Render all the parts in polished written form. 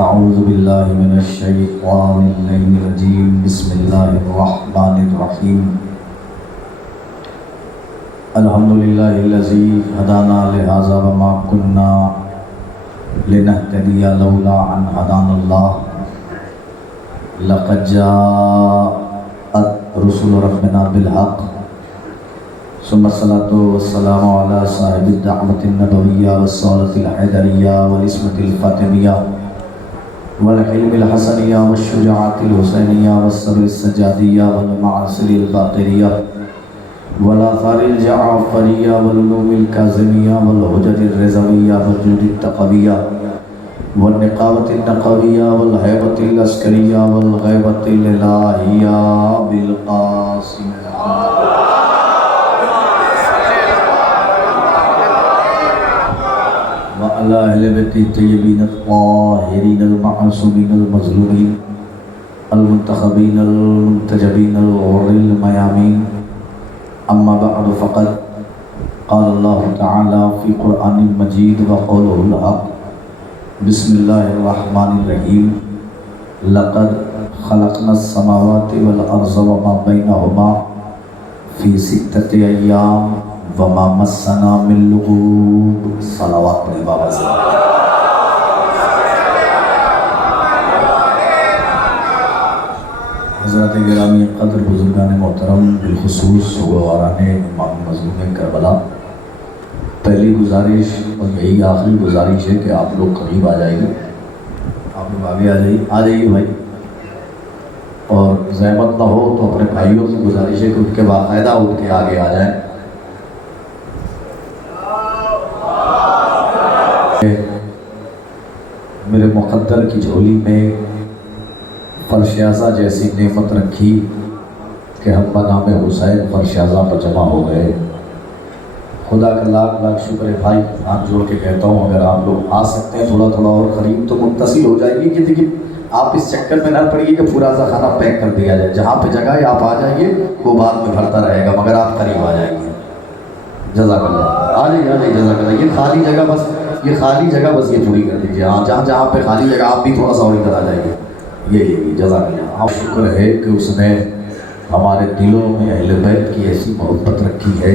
اعوذ باللہ من الشیطان الرجیم بسم اللہ الرحمن الرحیم الحمدللہ الذی ہدانا لہذا وما کننا لنہتدی لولا ان ہدانا اللہ لقد جاءت رسل ربنا بالحق ثم الصلاة والسلام على صاحب الدعوة النبوية والصالة الحيدرية والإسمة الفاطمية والحلم الحسنية والشجاعة الحسينية والصبر السجادية والمعاصر الباقرية والآثار الجعفرية والعلوم الكاظمية والحجج الرضوية والجود التقوية والنقابة النقوية والهيبة العسكرية والغيبة الإلهية بالقاسم وعلى أهل بيت الطيبين الطاهرين المعصومين المظلومين المنتخبين المنتجبين الغر الميامين أما بعد فقد قال الله تعالى في قرآن المجيد وقوله الحق بسم الله الرحمن الرحيم لقد خلقنا السماوات والأرض وما بينهما في 6 أيام وما مسنا من لغوب صلوات پڑھیں بابا سے حضرت گرامی قدر بزرگان محترم بالخصوص سوگواران امام مظلوم کربلا، پہلی گزارش اور یہی آخری گزارش ہے کہ آپ لوگ قریب آ جائیے، آپ لوگ آگے آ جائیے بھائی، اور زحمت نہ ہو تو اپنے بھائیوں سے گزارش ہے کہ ان کے باقاعدہ اٹھ کے آگے آ جائیں۔ میرے مقدر کی جھولی میں فرشیازہ جیسی نعمت رکھی کہ ہم بنام حسین فرشیازہ پر جمع ہو گئے۔ خدا کا لاکھ لاکھ شکر ہے بھائی، ہاتھ جوڑ کے کہتا ہوں اگر آپ لوگ آ سکتے ہیں تھوڑا تھوڑا اور قریب تو متصل ہو جائیے کہ دیکھیے آپ اس چکر میں نہ پڑیے کہ پورا سا کھانا پیک کر دیا جائے، جہاں پہ جگہ ہے آپ آ جائیے، وہ بعد میں بھرتا رہے گا مگر آپ قریب آ جائیے۔ جزاک اللہ، آ جائیے جزاک اللہ۔ یہ خالی جگہ بس یہ پوری کر دیجیے، ہاں جہاں پہ خالی جگہ آپ بھی تھوڑا سا اور ادھر آ جائیے۔ یہ جزاک اللہ۔ آپ شکر ہے کہ اس نے ہمارے دلوں میں اہل بیت کی ایسی محبت رکھی ہے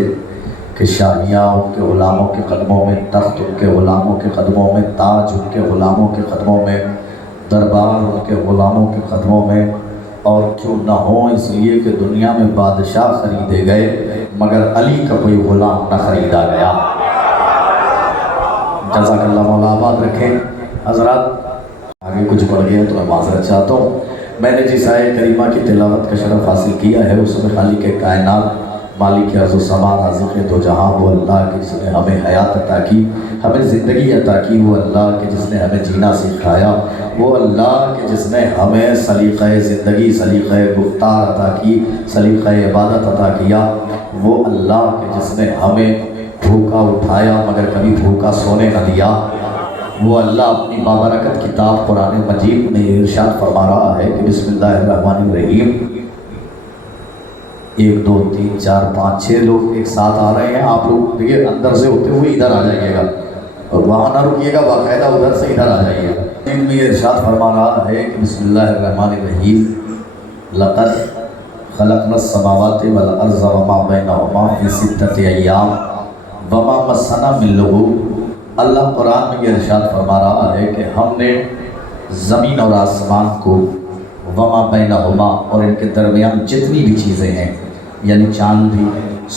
کہ شاہیاں ان کے غلاموں کے قدموں میں، تخت ان کے غلاموں کے قدموں میں، تاج ان کے غلاموں کے قدموں میں، دربار ان کے غلاموں کے قدموں میں، اور کیوں نہ ہوں اس لیے کہ دنیا میں بادشاہ خریدے گئے مگر علی کا کوئی غلام نہ خریدا گیا۔ جزاک اللہ، مولا آباد رکھیں۔ حضرات آگے کچھ بڑھ گیا تو میں معذرت چاہتا ہوں۔ میں نے جس آیت کریمہ کی تلاوت کا شرف حاصل کیا ہے اس میں خالق کائنات، مالک ارض و سما، رازق دو جہاں، وہ اللہ کہ جس نے ہمیں حیات عطا کی، ہمیں زندگی عطا کی، وہ اللہ کہ جس نے ہمیں جینا سکھایا، وہ اللہ کہ جس نے ہمیں سلیقہ زندگی، سلیقہ گفتار عطا کی، سلیقہ عبادت عطا کیا، وہ اللہ کہ جس نے ہمیں بھوکا اٹھایا مگر کبھی بھوکا سونے نہ دیا، وہ اللہ اپنی بابرکت کتاب قرآن مجید میں ارشاد فرما رہا ہے کہ بسم اللہ الرحمن الرحیم۔ 1 2 3 4 5 6 لوگ ایک ساتھ آ رہے ہیں، آپ لوگ دیکھیے اندر سے ہوتے ہوئے ادھر آ جائیے گا اور وہاں نہ رکیے گا، باقاعدہ ادھر سے ادھر آ جائیے گا۔ ان میں یہ ارشاد فرما رہا ہے کہ بسم اللہ الرحمن الرحیم لقد خلقنا السماوات والارض وما بینہما فی 6 ایام وما مسنا من لغوب۔ اللہ قرآن میں یہ ارشاد فرما رہا ہے کہ ہم نے زمین اور آسمان کو، وما بینہما اور ان کے درمیان جتنی بھی چیزیں ہیں، یعنی چاند بھی،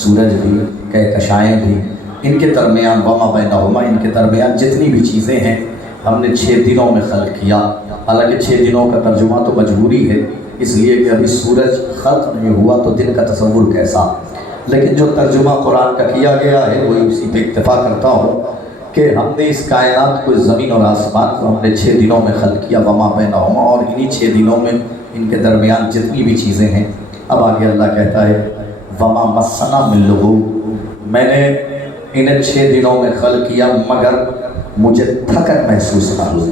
سورج بھی، کہکشائیں بھی، ان کے درمیان وما بینہما ان کے درمیان جتنی بھی چیزیں ہیں ہم نے 6 دنوں میں خلق کیا۔ حالانکہ 6 دنوں کا ترجمہ تو مجبوری ہے اس لیے کہ ابھی سورج خلق نہیں ہوا تو دن کا تصور کیسا، لیکن جو ترجمہ قرآن کا کیا گیا ہے وہی اسی پہ اکتفا کرتا ہوں کہ ہم نے اس کائنات کو، زمین اور آسمان کو ہم نے 6 دنوں میں خلق کیا، وما بینہما، اور انہی 6 دنوں میں ان کے درمیان جتنی بھی چیزیں ہیں۔ اب آگے اللہ کہتا ہے وما مسنا من لغوب، میں نے انہیں 6 دنوں میں خلق کیا مگر مجھے تھکن محسوس نہ ہوئی۔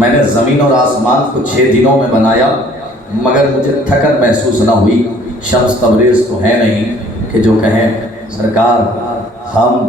میں نے زمین اور آسمان کو 6 دنوں میں بنایا مگر مجھے تھکن محسوس نہ ہوئی۔ شمس تبریز تو ہے نہیں کہ جو کہیں سرکار ہم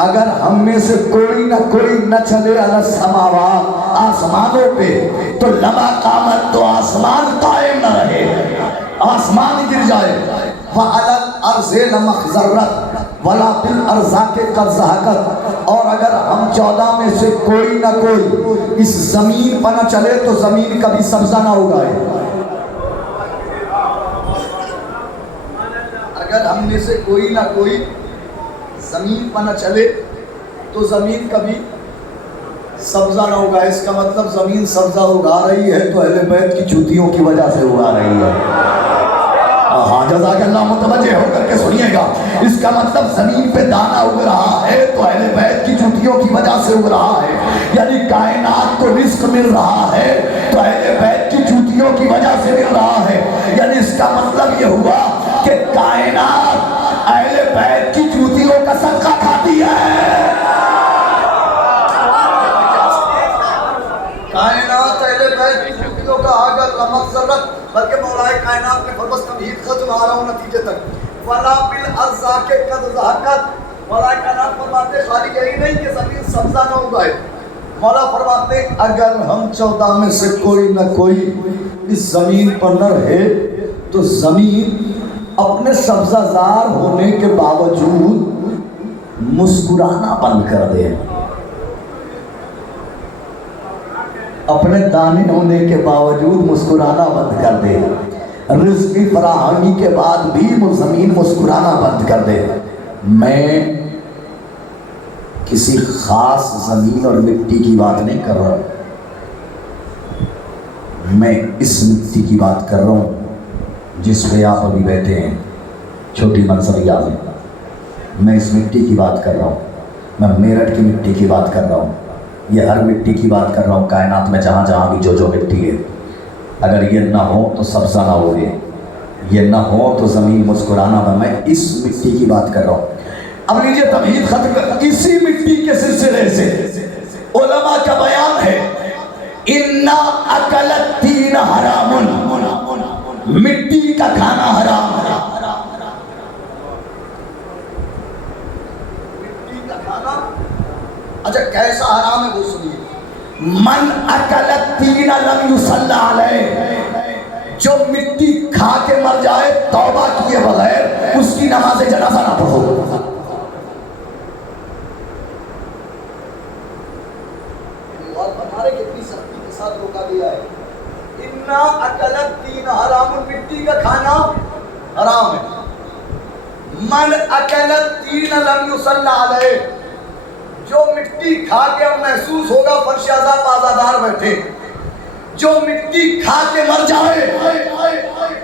اگر ہم میں سے کوئی نہ کوئی نہ چلے علی السماوات آسمانوں پہ تو لما قامت تو آسمان قائم نہ رہے، آسمان گر جائے، وعلی الارض لمخضرت ولا بالارزاق قد زحقت، اور اگر ہم 14 میں سے کوئی نہ کوئی اس زمین پر نہ چلے تو زمین کبھی سبزہ نہ اگائے۔ اگر ہم میں سے کوئی نہ کوئی زمین پر نہ چلے تو زمین کبھی سبزہ نہ اگائے۔ اس کا مطلب زمین سبزہ اگا رہی ہے تو اہل بیت کی جوتیوں کی وجہ سے اگا رہی ہے۔ ہاں جزاک اللہ، متوجہ ہو کر کے سنیے گا، اس کا مطلب زمین پہ دانہ اگ رہا ہے تو اہل بیت کی جوتیوں کی وجہ سے اگ رہا ہے، یعنی کائنات کو رزق مل رہا ہے تو اہل بیت کی جوتیوں کی وجہ سے مل رہا ہے، یعنی اس کا مطلب یہ ہوا کہ کائنات اہل بیت کی جوتیوں کا صدقہ کھاتی ہے۔ کائنات اہل بیت کی جوتیوں کا آگر لمخضرت، بلکہ مولا کائنات میں فرمس تمہید ختم آ رہا ہوں نتیجے تک، ولا بالارزاق قد زحقت، مولا کائنات فرماتے خالی یہی نہیں کہ زمین سبزہ نہ اگائے، مولا فرماتے اگر ہم 14 میں سے کوئی نہ کوئی اس زمین پر نہ رہے تو زمین اپنے سبزہ زار ہونے کے باوجود مسکرانا بند کر دے، اپنے دانے ہونے کے باوجود مسکرانا بند کر دے، رزق کی فراہمی کے بعد بھی زمین مسکرانا بند کر دے۔ میں کسی خاص زمین اور مٹی کی بات نہیں کر رہا، میں اس مٹی کی بات کر رہا ہوں جس پہ آپ ابھی بیٹھے ہیں، چھوٹی منصریا میں۔ میں اس مٹی کی بات کر رہا ہوں، میں میرٹھ کی مٹی کی بات کر رہا ہوں، یہ ہر مٹی کی بات کر رہا ہوں کائنات میں جہاں جہاں بھی جو مٹی ہے، اگر یہ نہ ہو تو سبزہ نہ ہوگے، یہ نہ ہو تو زمین مسکرانا بند۔ میں اس مٹی کی بات کر رہا ہوں۔ اب لیجیے تمہید ختم کر، اسی مٹی کے سلسلے سے علماء کا بیان ہے اِنَّا أَكَلَ الطِّينَ حَرَامٌ، مٹی کا کھانا حرام ہے۔ مٹی کا کھانا اچھا کیسا حرام ہے وہ سنیے۔ من اکل الطین لم یصلی علیہ، جو مٹی کھا کے مر جائے توبہ کیے بغیر اس کی نماز جنازہ نہ پڑھو۔ اور بتا رہے کتنی سختی کے ساتھ روکا گیا ہے۔ اِنَّا أَكَلَ الطِّينَ حرام، مٹی کا کھانا حرام ہے۔ من اکل الطین لم یصلی علیہ، جو مٹی کھا کے اب محسوس ہوگا فرش عذاب آزادار بیٹھے، جو مٹی کھا کے مر جائے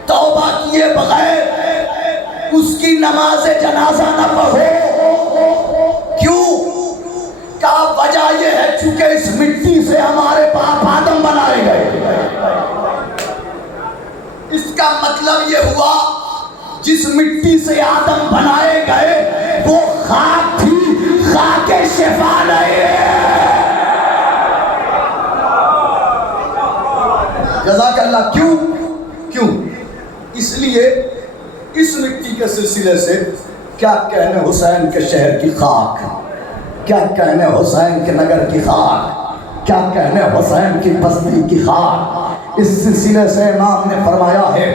توبہ کیے بغیر اس کی نماز جنازہ نہ پڑھو۔ کیوں؟ کا وجہ یہ ہے چونکہ اس مٹی سے ہمارے باپ آدم بنائے گئے۔ اس کا مطلب یہ ہوا جس مٹی سے آدم بنائے گئے وہ خاک تھی، خاک شفا نہیں ہے۔ جزاک اللہ۔ کیوں؟ اس لیے اس مٹی کے سلسلے سے کیا کہنے حسین کے شہر کی خاک، کیا کہنے حسین کے نگر کی خاک، کیا کہنے حسین کی بستی کی خاک۔ اس سلسلے سے امام نے فرمایا ہے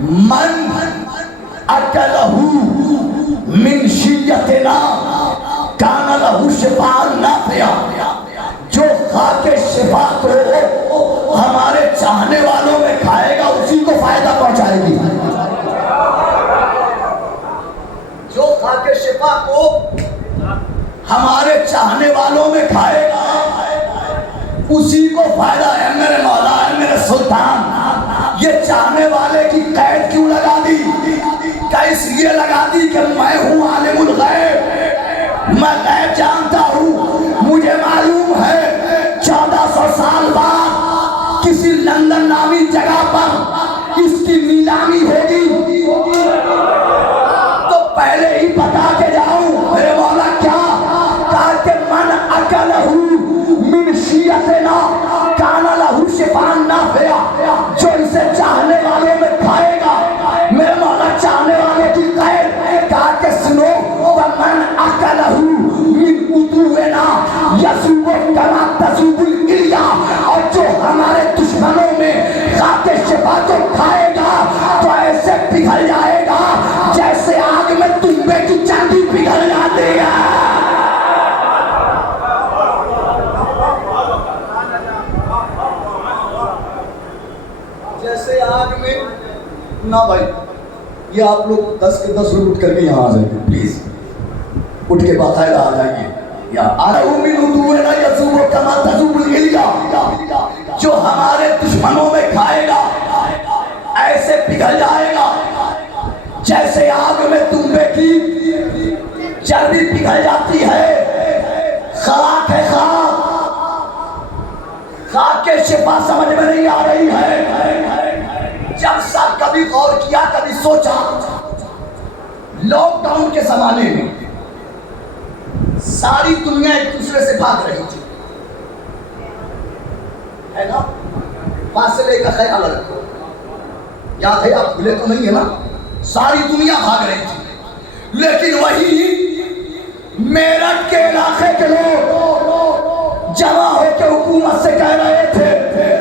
من اکلہ من شیعتنا کان لہ شفاء نافع، جو خاک شفا کو ہمارے چاہنے والوں میں کھائے گا اسی کو فائدہ پہنچائے گی۔ جو خاک شفا کو ہمارے چاہنے والوں میں کھائے گا اسی کو فائدہ ہے۔ میرے مولا ہے، میرے سلطان، یہ چاہنے والے کی قید کیوں لگا دی؟ کیا اس لیے لگا دی کہ میں ہوں عالم الغیب، میں غیب جانتا ہوں، مجھے معلوم ہے 1400 سال بعد کسی لندن نامی جگہ پر اس کی نیلامی ہوگی تو پہلے ہی بتا کے جاؤں۔ میرے مولا کیا کہا کہ من اکلہ من شیعتنا کان لہ شفاء نافع، جو اسے چاہنے والوں میں کھائے گا۔ میرے مولا چاہنے والے کی قید کہا کہ سنو ومن اکلہ جیسے آگ میں نہ بھائی، یہ آپ لوگ 10 کے 10 لوگ اٹھ کر کے یہاں آ جائیں گے پلیز، اٹھ کے باقاعدہ آ جائیے. جو ہمارے دشمنوں میں کھائے گا ایسے پگھل جائے گا جیسے آگ میں تنبے کی چربی پگھل جاتی ہے. خاک ہے خاک، خاک کے شفا سمجھ میں نہیں آ رہی ہے. جب سب کبھی غور کیا، کبھی سوچا، لاک ڈاؤن کے زمانے میں ساری دنیا ایک دوسرے سے بھاگ رہی تھی، ہے نا؟ فاصلے کا خیال رکھو، یاد ہے؟ آپ بھولے تو نہیں ہے نا؟ ساری دنیا بھاگ رہی تھی، لیکن وہی میرٹھ کے علاقے کے لوگ جمع ہو کے حکومت سے کہہ رہے تھے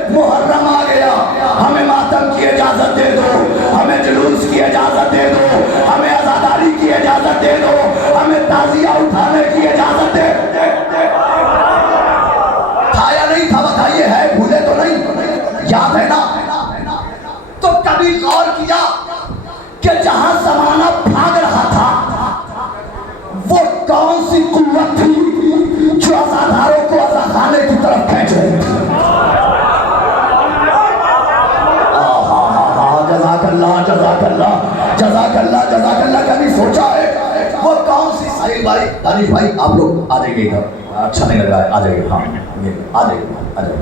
محرم آ گیا، ہمیں ماتم کی اجازت دے دو، ہمیں جلوس کی اجازت دے دو، ہمیں عزاداری کی اجازت دے دو، ہمیں تعزیہ اٹھانے کی اجازت دے. تھا یا نہیں تھا بتائیے؟ ہے، بھولے تو نہیں؟ یاد ہے نا؟ تو کبھی غور کیا کہ جہاں زمانہ بھاگ رہا تھا وہ کون سی قوت تھی جو عزاداروں کو عزاخانے کی طرف کھینچ رہی تھی؟ جزاک اللہ جزاک اللہ جزاک اللہ جزاک اللہ. کبھی سوچا ہے وہ کون سی؟ سہیل بھائی، دانش بھائی، آپ لوگ آ جائیے ادھر، اچھا نہیں لگ رہا ہے، آ جائیے. ہاں آ جائیے آ جائیے.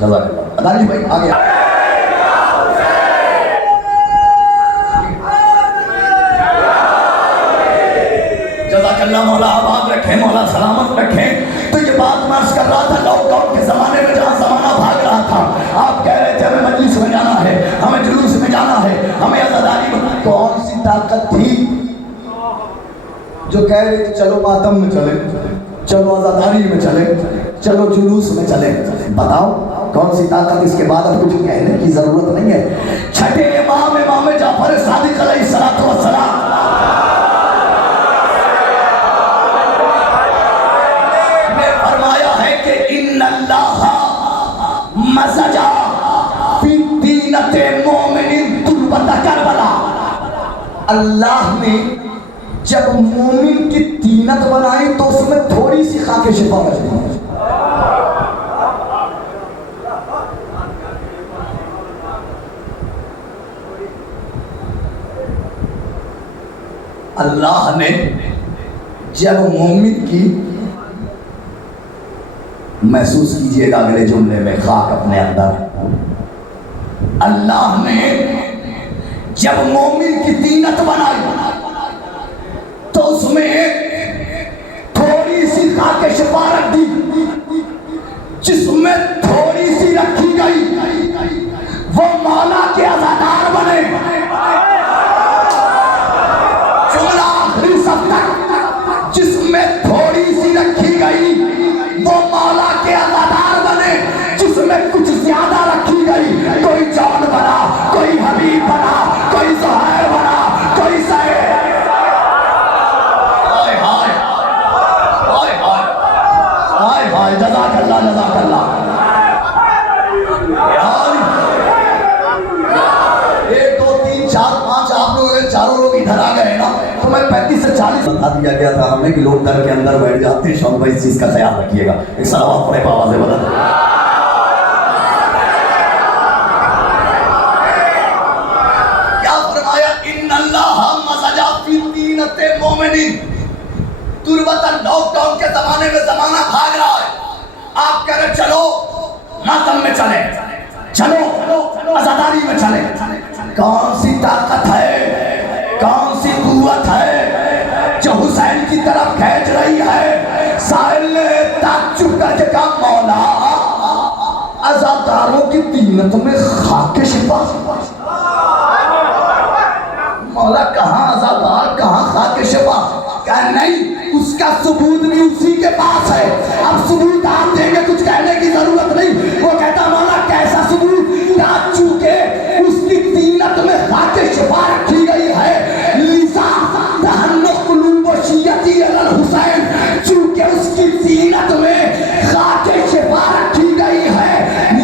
جزاک اللہ. دانش بھائی آ گیا. جزاک اللہ. مولا آباد رکھیں، مولا سلامت رکھیں. تو یہ بات میں عرض کر رہا تھا، لاک ڈاؤن کے زمانے میں جہاں زمانہ بھاگ رہا تھا، آپ کہہ رہے تھے ہمیں مجلس میں جانا ہے، ہمیں جلوس میں جانا ہے، ہمیں عزاداری میں. کون سی طاقت تھی جو کہہ رہی تھی چلو ماتم میں چلیں، چلو عزاداری میں چلیں، چلو جلوس میں چلیں؟ بتاؤ کون سی طاقت؟ اس کے بعد اب کچھ کہنے کی ضرورت نہیں ہے. چھٹے امام جعفر صادق علیہ الصلوۃ والسلام نے فرمایا ہے کہ ان اللہ مزج فی دینۃ مومن تربۃ کربلا. اللہ نے جب مومن کی تینت بنائی تو اس میں تھوڑی سی خاک شفا رکھ دی. اللہ نے جب مومن کی، محسوس کیجئے گا اگلے جملے میں خاک اپنے اندر، اللہ نے جب مومن کی تینت بنائی تو اس میں تھوڑی سی خاک شفا رکھ دی. جس میں تھوڑی سی رکھی گئی وہ مولا کے عزادار بنے. جملہ آخری سب تک، جس میں تھوڑی سی رکھی گئی وہ مولا کے عزادار بنے. جس میں کچھ زیادہ رکھی گئی، کوئی جون بنا، کوئی حبیب بنا، کوئی زہیر بنا، کوئی سعید. جزاک اللہ جزاک اللہ. 1 2 3 4 5 آپ لوگ چاروں لوگ ادھر آ گئے نا، تو میں 35 سے 40 بتا دیا گیا تھا ہمیں کہ لوگ در کے اندر بیٹھ جاتے ہیں. شوق بھائی اس چیز کا خیال رکھیے گا. ایک صلوات پڑھے آواز بلند. کیا فرمایا؟ ان اللہ مزج فی دینۃ مومن تربۃ. لاک ڈاؤن کے زمانے میں زمانہ بھاگ رہا ہے، آپ کہہ رہے چلو ماتم میں چلیں، چلو عزاداری میں چلیں. کون سی طاقت ہے، کون سی قوت ہے جو حسین کی طرف کھینچ رہی ہے؟ سائل نے تعجب کر کے کہا مولا عزاداروں کی تینت میں خاک شفا. مولا کہاں عزادار، کہاں خاک شفا؟ کہا نہیں، اس کا ثبوت بھی اسی کے پاس ہے. اب ثبوت آپ دیں گے، کچھ کہنے کی ضرورت نہیں. وہ کہتا مولا کیسا ثبوت؟ کہا چونکہ اس کی تینت میں خاک شفا رکھی گئی ہے، لذا تہن قلوب شیعتی علی الحسین. چونکہ اس کی تینت میں خاک شفا رکھی گئی ہے،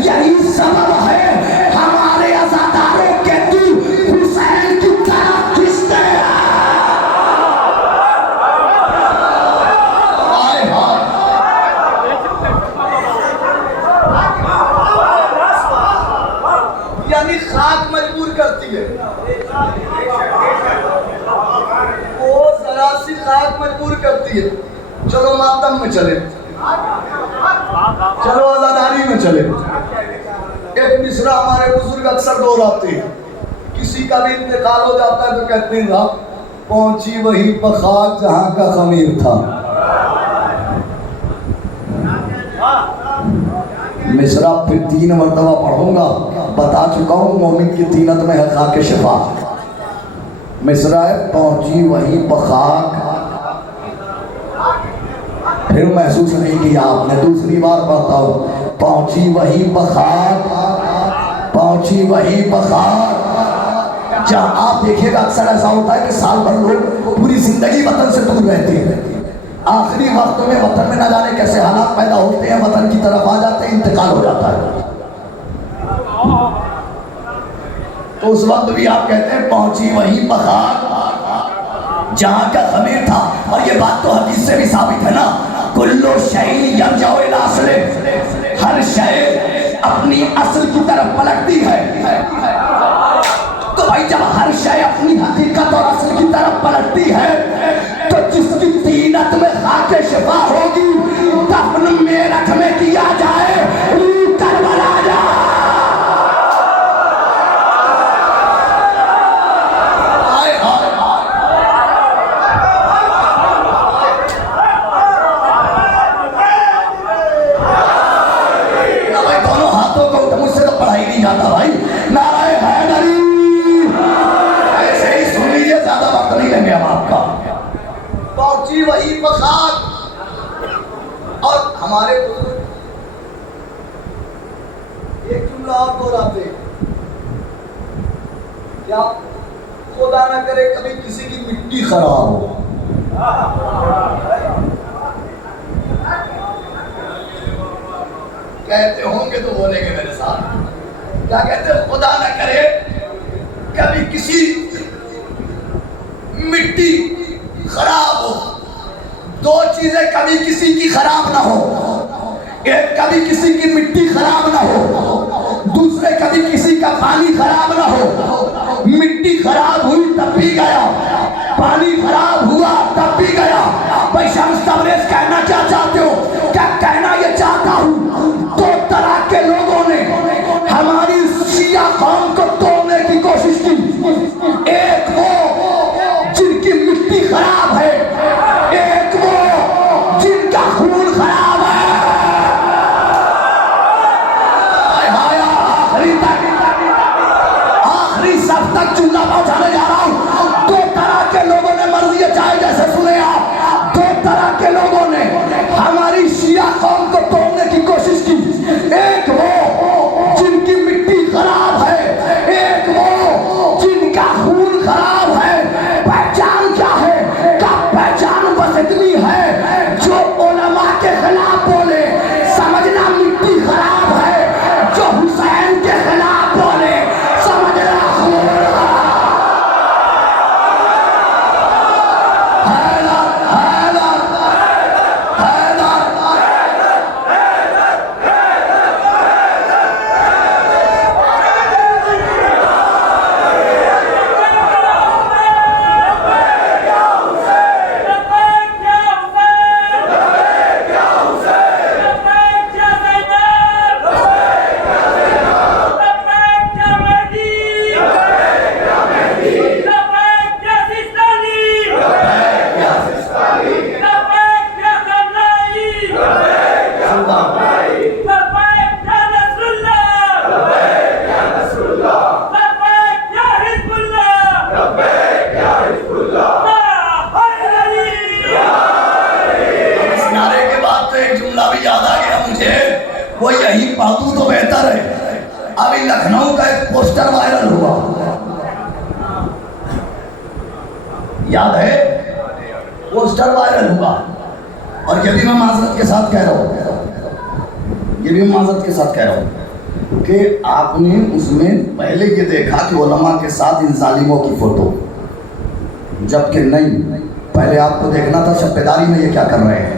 یہی سبب ہے ہمارے عزاداروں کرتی ہے، وہ ذرا سی خاک مجبور کرتی ہے. چلو ماتم میں چلے، چلو عزاداری میں چلے. ایک مصرع ہمارے بزرگ اکثر دہراتے ہیں، کسی کا بھی انتقال ہو جاتا ہے تو کہتے ہیں رب پہنچی وہی پخاک جہاں کا خمیر تھا. مصرع پھر 3 مرتبہ پڑھوں گا، بتا چکا ہوں مومن کی طینت میں ہے خاک شفا. مصرع ہے پہنچی وہی پخاک، پھر محسوس نہیں کیا آپ نے، دوسری بار پڑھتا ہوں. پہنچی وہی بخاک، پہنچی وہی بخاک جہاں. آپ دیکھیے گا اکثر ایسا ہوتا ہے کہ سال بھر لوگ پوری زندگی وطن سے دور رہتے ہیں، آخری وقت میں وطن میں نہ جانے کیسے حالات پیدا ہوتے ہیں، وطن کی طرف آ جاتے ہیں، انتقال ہو جاتا ہے. تو اس وقت بھی آپ کہتے ہیں پہنچی وہی بخاک جہاں کا خمیر تھا. اور یہ بات تو حدیث سے بھی ثابت ہے نا، کلو شیء یرجع الی اصلہ، ہر شے اپنی اصل کی طرف پلٹتی ہے. تو بھائی جب ہر شے اپنی حقیقت اور اصل کی طرف پلٹتی ہے تو جس کی طینت میں خاک شفا ہوگی دفن میرٹھ میں کیا جائے، کربلا جائے. جاتا بھائی نعرہ حیدری، ایسے ہی سن لیجیے، زیادہ وقت نہیں لیں گے ہم آپ کا. پہنچی وہی بخاک. اور ہمارے بزرگ ایک جملہ آپ دہراتے ہیں، کیا خدا نہ کرے کبھی کسی کی مٹی خراب ہو. کہتے ہوں گے تو بولیں گے میرے ساتھ، کیا کہتے ہیں؟ خدا نہ کرے کبھی کسی مٹی خراب ہو. 2 چیزیں کبھی کسی کی خراب نہ ہو، ایک کبھی کسی کی مٹی خراب نہ ہو، دوسرے کبھی کسی کا پانی خراب نہ ہو. مٹی خراب ہوئی تب بھی گیا، پانی خراب ہوا تب بھی گیا. بھائی شمس تبریز کہنا کیا چاہتے ہو؟ کیا کہنا یہ چاہتا ہوں 2 طرح کے لوگوں نے ہماری شیعہ قوم کو توڑنے کی کوشش کی. ایک وہ جن کی مٹی خراب ہے، ایک وہ جن کا خون خراب ہے. آخری صف تک جملہ پہنچانے جا رہا ہوں. 2 طرح کے لوگوں نے، مرضی چاہے جیسے سنے آپ، 2 طرح کے لوگوں نے ہماری شیعہ قوم کو توڑنے کی کوشش کی. ایک وہ جن کی مٹی خراب ہے، ایک وہ جن کا خون خراب ہے. پہچان کیا ہے؟ کا پہچان بس اتنی ہے، جو علماء کے خلاف بولے سمجھنا مٹی خراب ہے، جو حسین کے خلاف بولے سمجھنا خون خراب. وہ یہی پادو تو بہتر ہے. ابھی لکھنؤ کا ایک پوسٹر وائرل ہوا، یاد ہے؟ پوسٹر وائرل ہوا. اور یہ بھی میں معذرت کے ساتھ کہہ رہا ہوں، یہ بھی معذرت کے ساتھ کہہ رہا ہوں کہ آپ نے اس میں پہلے یہ دیکھا کہ علماء کے ساتھ ان ظالموں کی فوٹو، جبکہ نہیں، پہلے آپ کو دیکھنا تھا شب بیداری میں یہ کیا کر رہے ہیں.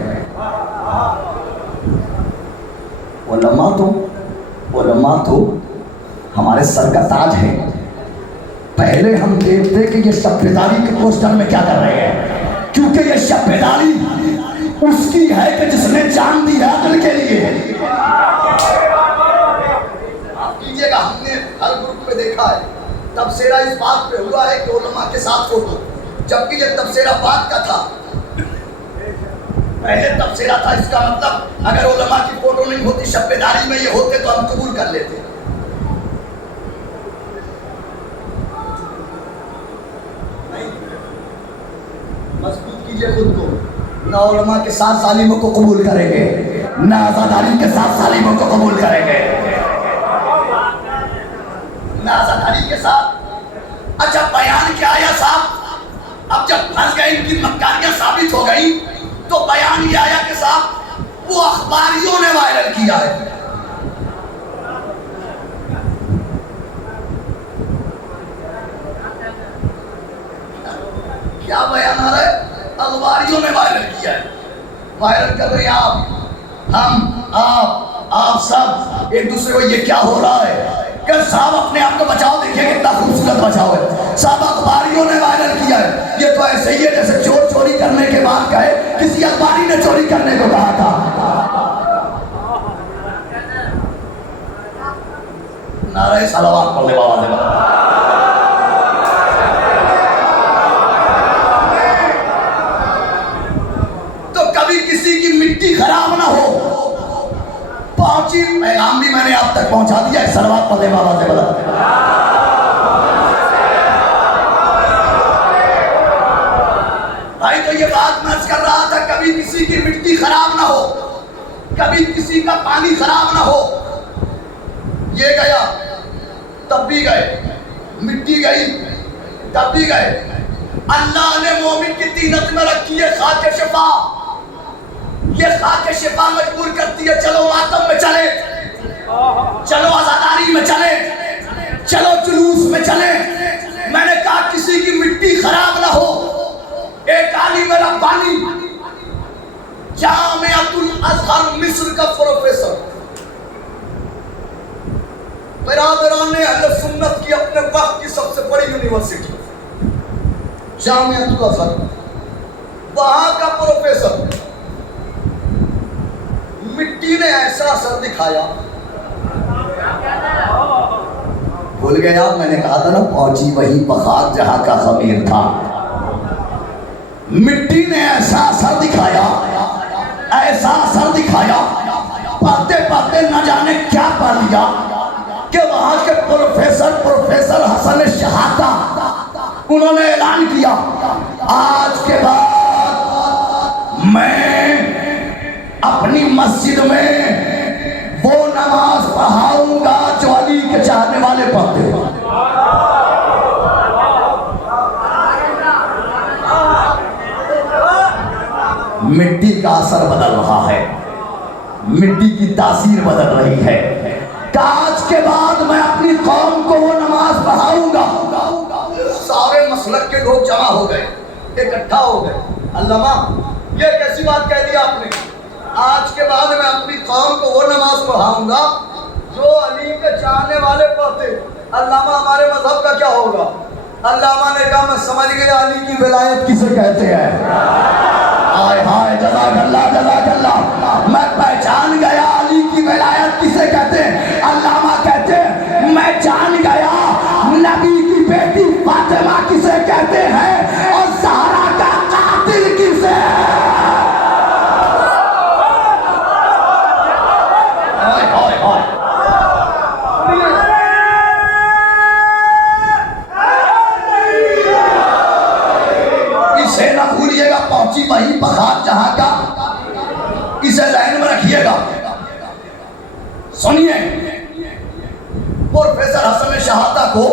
علماء تو ہمارے سر کا تاج ہے. پہلے ہم دیکھتے کہ یہ شب بیداری کے پوسٹر میں کیا کر رہے ہیں، کیونکہ یہ شب بیداری اس کی ہے کہ جس نے جان دی ہے عدل کے لیے۔ آپ کیجئے گا، ہم نے ہر گروپ میں دیکھا ہے تبصرہ اس بات پہ ہوا ہے کہ علماء کے ساتھ فوٹو، جبکہ یہ تبصرہ بات کا تھا، پہلے تبصرہ تھا۔ اس کا مطلب اگر علماء کی فوٹو نہیں ہوتی، شب بیداری میں یہ ہوتے تو ہم قبول کر لیتے۔ مضبوط کیجئے خود کو، نہ علماء کے ساتھ ظالموں کو قبول کریں گے، نہ آزاداری کے ساتھ ظالموں کو قبول کریں گے، نہ آزاداری کے ساتھ۔ اچھا بیان کیا آیا صاحب، اب جب پھنس گئے، ان کی مکاریاں ثابت ہو گئی، تو بیان یہ آیا کہ صاحب وہ اخباریوں نے وائرل کیا ہے۔ کیا بیان آ رہا ہے؟ اخباریوں نے وائرل کیا ہے۔ وائرل کر رہے ہیں آپ، ہم، آپ سب ایک دوسرے کو، یہ کیا ہو رہا ہے کہ صاحب اپنے آپ کو بچاؤ، دیکھیں کتنا خوبصورت بچاؤ ہے صاحب، اخباریوں نے وائرل کیا ہے۔ یہ تو ایسے ہی ہے جیسے چور چوری کرنے کے بعد کہے کسی اخباری نے چوری کرنے کو کہا تھا۔ نعرہ صلوات پڑھ لے بابا دے بابا۔ تو کبھی کسی کی مٹی خراب نہ ہو، پہنچی پیغام بھی میں نے آپ تک پہنچا دیا ہے، صلوات پڑھ لے بابا دے بابا۔ بھائی تو یہ بات میں عرض کر رہا تھا، کبھی کسی کی مٹی خراب نہ ہو، کبھی کسی کا پانی خراب نہ ہو۔ یہ گیا تب بھی گئے، مٹی گئی تب بھی گئے۔ اللہ نے مومن کی طینت میں رکھی ہے خاک شفا، یہ خاک شفا مجبور کرتی ہے، چلو ماتم میں چلے، چلو آزاداری میں چلے، چلو جلوس میں چلے۔ میں نے کہا کسی کی مٹی خراب نہ ہو۔ ایک عالم ربانی جامعۃ الازہر مصر کا پروفیسر، برادران اہل سنت کی اپنے وقت کی سب سے بڑی یونیورسٹی جامعۃ الازہر، وہاں کا پروفیسر، مٹی نے ایسا اثر دکھایا، بھول گیا میں نے کہا تھا نا، پہنچی وہی بخار جہاں کا خمیر تھا۔ مٹی نے ایسا اثر دکھایا، ایسا اثر دکھایا، پڑھتے پڑھتے نہ جانے کیا پڑھ لیا کہ وہاں کے پروفیسر حسن شہادہ، انہوں نے اعلان کیا آج کے بعد میں اپنی مسجد میں وہ نماز پڑھاؤں گا جو علی کے چاہنے والے پڑھتے ہیں۔ مٹی کا اثر بدل رہا ہے، مٹی کی تاثیر بدل رہی ہے کہ آج کے بعد میں اپنی قوم کو وہ نماز پڑھاؤں گا۔ سارے مسلک کے لوگ جمع ہو گئے، اکٹھا ہو گئے۔ علامہ یہ کیسی بات کہہ دی آپ نے، آج کے بعد میں اپنی قوم کو وہ نماز پڑھاؤں گا جو علی کے چاہنے والے پڑھتے۔ علامہ ہمارے مذہب کا کیا ہوگا؟ علامہ نے کہا میں سمجھ گیا علی کی ولایت کسے کہتے ہیں۔ ہائے ہائے، جزاک اللہ جزاک اللہ، میں پہچان گیا علی کی ولایت کسے کہتے ہیں۔ علامہ کہتے ہیں میں جان گیا نبی کی بیٹی فاطمہ کسے کہتے ہیں اور زہرا کا قاتل کسے ہے۔ اسے نہ بھولیے گا، پہنچی وہی بخار جہاں کا، اسے ذہن میں رکھیے گا۔ سنیے، پروفیسر حسن شہادہ کو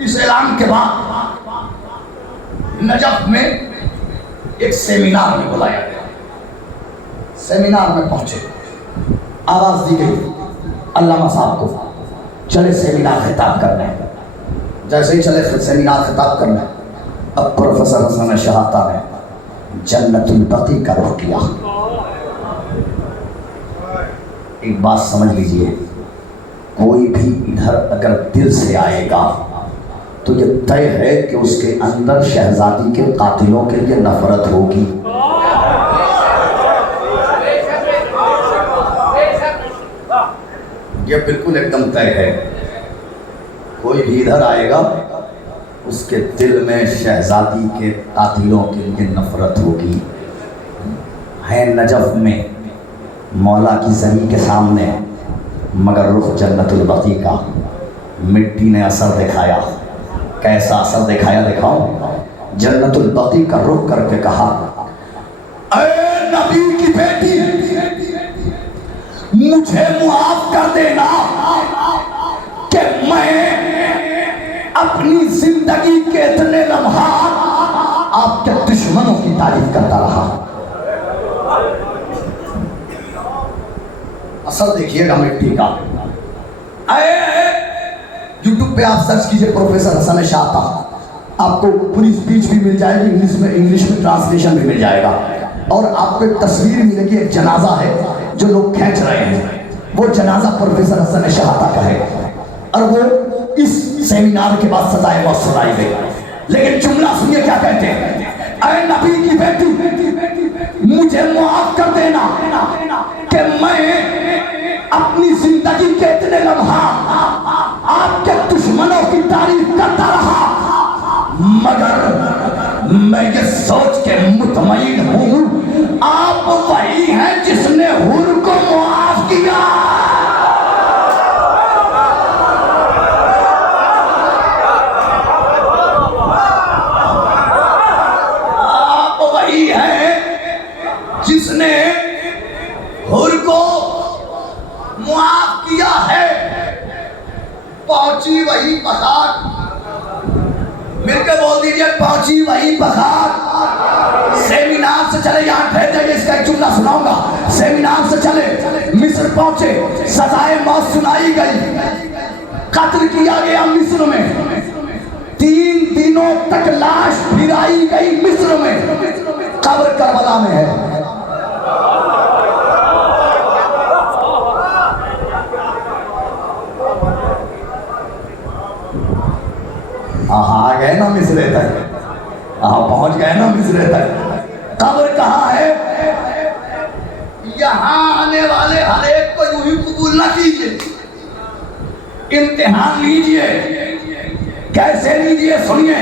اس اعلان کے بعد نجف میں ایک سیمینار میں بلایا گیا۔ سیمینار میں پہنچے، آواز دی گئی علامہ صاحب کو چلے سیمینار خطاب کرنے۔ جیسے ہی چلے سیمینار خطاب کرنے، اب پروفیسر حسن شہادہ نے جنت البقیع کا رخ کیا۔ ایک بات سمجھ لیجئے، کوئی بھی ادھر اگر دل سے آئے گا تو تو یہ طے ہے کہ اس کے اندر شہزادی کے قاتلوں کے لیے نفرت ہوگی. یہ بالکل ایک دم طے ہے. کوئی بھی ادھر آئے گا اس کے دل میں شہزادی کے قاتلوں کے لیے نفرت ہوگی. ہے نجف میں مولا کی زمین کے سامنے مگر رخ جنت البقیع کا. مٹی نے اثر دکھایا. کیسا اثر دکھایا دکھاؤں؟ جنت البقیع کا رخ کر کے کہا اے نبی کی بیٹی مجھے معاف کر دینا کہ میں اپنی زندگی کے اتنے لمحات آپ کے دشمنوں کی تعریف کرتا رہا. اثر دیکھیے گا مٹی کا. یوٹیوب پہ آپ سرچ کیجئے پروفیسر حسن شاہ عطا, آپ کو پوری اسپیچ بھی مل جائے گی, انگلش میں ٹرانسلیشن بھی مل جائے گا, اور آپ کو ایک تصویر ملے گی. ایک جنازہ ہے جو لوگ کھینچ رہے ہیں, وہ جنازہ پروفیسر حسن شاہ عطا کا ہے, اور وہ اس سیمینار کے بعد سزائے موت سنائی گئی. لیکن جملہ سنیے کیا کہتے ہیں. اے نبی کی بیٹی مجھے معاف کر دینا کہ میں اپنی زندگی کے اتنے لمحات آپ کے دشمنوں کی تعریف کرتا رہا, مگر میں یہ سوچ کے مطمئن ہوں آپ وہی ہیں جس نے حور کو معاف کیا. آپ وہی ہیں جس نے حور کو معاف کیا ہے. پہنچی وہی بخار, مل کے بول دیجئے پہنچی وہی بخار. سیمینار سے چلے, یہاں ٹھہر جائیے, اس کا ایک جملہ سناؤں گا. سیمینار سے چلے مصر پہنچے, سزائے موت سنائی گئی, قتل کیا گیا مصر میں, 3 دنوں تک لاش پھرائی گئی مصر میں, قبر کربلا میں ہے. آ گئے نا مصر تک, پہنچ گئے نا مصر تک. قبر کہاں ہے؟ یہاں آنے والے ہر ایک کو یوں ہی قبول نہ کیجیے, امتحان لیجیے. کیسے لیجیے سنیے.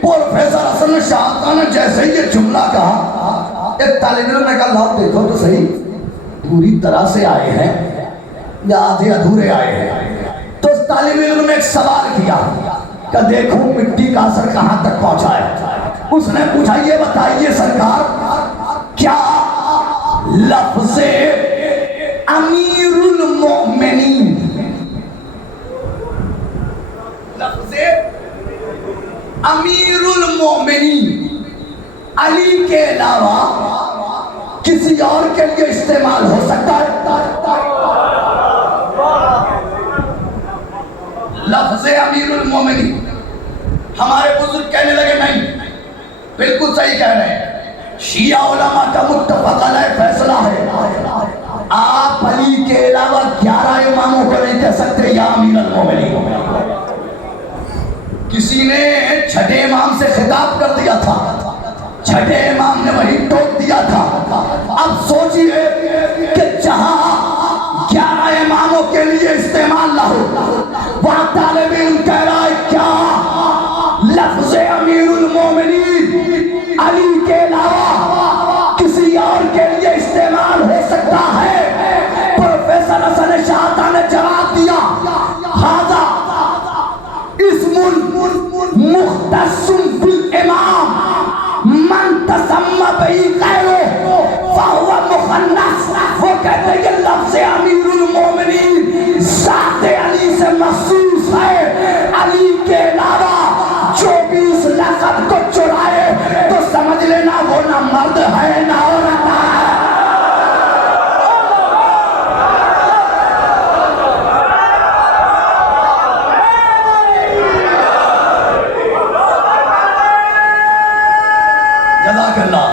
پروفیسر حسن شاہ عطا نے جیسے ہی یہ جملہ کہا, ایک طالب علم نے کہا لاؤ دیکھو تو صحیح پوری طرح سے آئے ہیں یا آدھے ادھورے آئے ہیں. تو اس طالب علم نے ایک سوال کیا کہ دیکھو مٹی کا اثر کہاں تک پہنچا ہے. اس نے پوچھا یہ بتائیے سرکار, کیا لفظ امیر المؤمنین, لفظ امیر المؤمنین علی کے علاوہ کسی اور کے لیے استعمال ہو سکتا ہے؟ لفظ امیر المومنین. ہمارے بزرگ کہنے لگے نہیں, بالکل صحیح کہہ رہے ہیں, شیعہ علماء کا متفق علیہ فیصلہ ہے, آپ علی کے علاوہ 11 اماموں کو نہیں کہہ سکتے یا امیر المومنین. کسی نے چھٹے امام سے خطاب کر دیا تھا, چھٹے امام نے وہی ٹوک دیا تھا. اب سوچئے کہ جہاں 11 اماموں کے لیے استعمال نہ ہو, وہاں طالب علم کہہ رہا ہے کیا لفظ امیر المومنین علی کے علاوہ کسی اور کے لیے استعمال ہو سکتا ہے؟ پروفیسر حسن شاہ عطا نے جواب دیا ھذا اسم مختص بالامام من تسمى به غیرہ فهو مخنث. وہ کہتے ہیں کہ لفظ امیر المومنین ذات علی سے مخصوص ہے, علی کے علاوہ جو بھی اس لقب کو چرائے تو سمجھ لینا وہ نہ مرد ہے نہ عورت ہے. جزاک اللہ.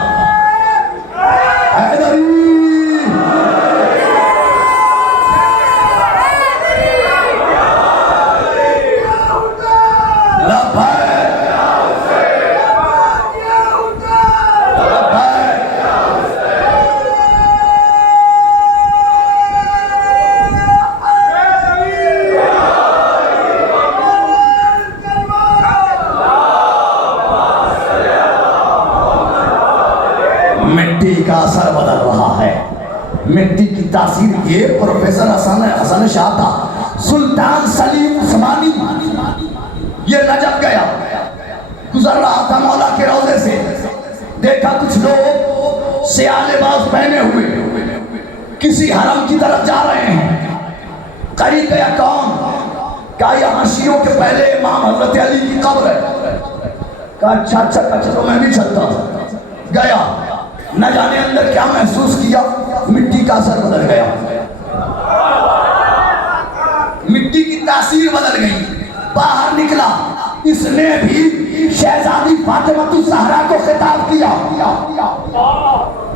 اثر بدل رہا ہے، مٹی کی تاثیر. یہ پروفیسر حسن شاہ تھا، سلطان سلیم عثمانی، یہ نجف گیا، گزر رہا تھا مولا کے روضے سے، دیکھا کچھ لوگ سیاہ لباس پہنے ہوئے کسی حرم کی طرف جا رہے ہیں. قریب گیا، کون؟ کہا یہاں شیعوں کے پہلے امام حضرت علی کی قبر ہے. کہا اچھا تو میں بھی چلتا ہوں. گیا، نہ جانے اندر کیا محسوس کیا، مٹی کا اثر بدل گیا، مٹی کی تاثیر بدل گئی. باہر نکلا، اس نے بھی شہزادی فاطمہ الزہرا کو خطاب کیا.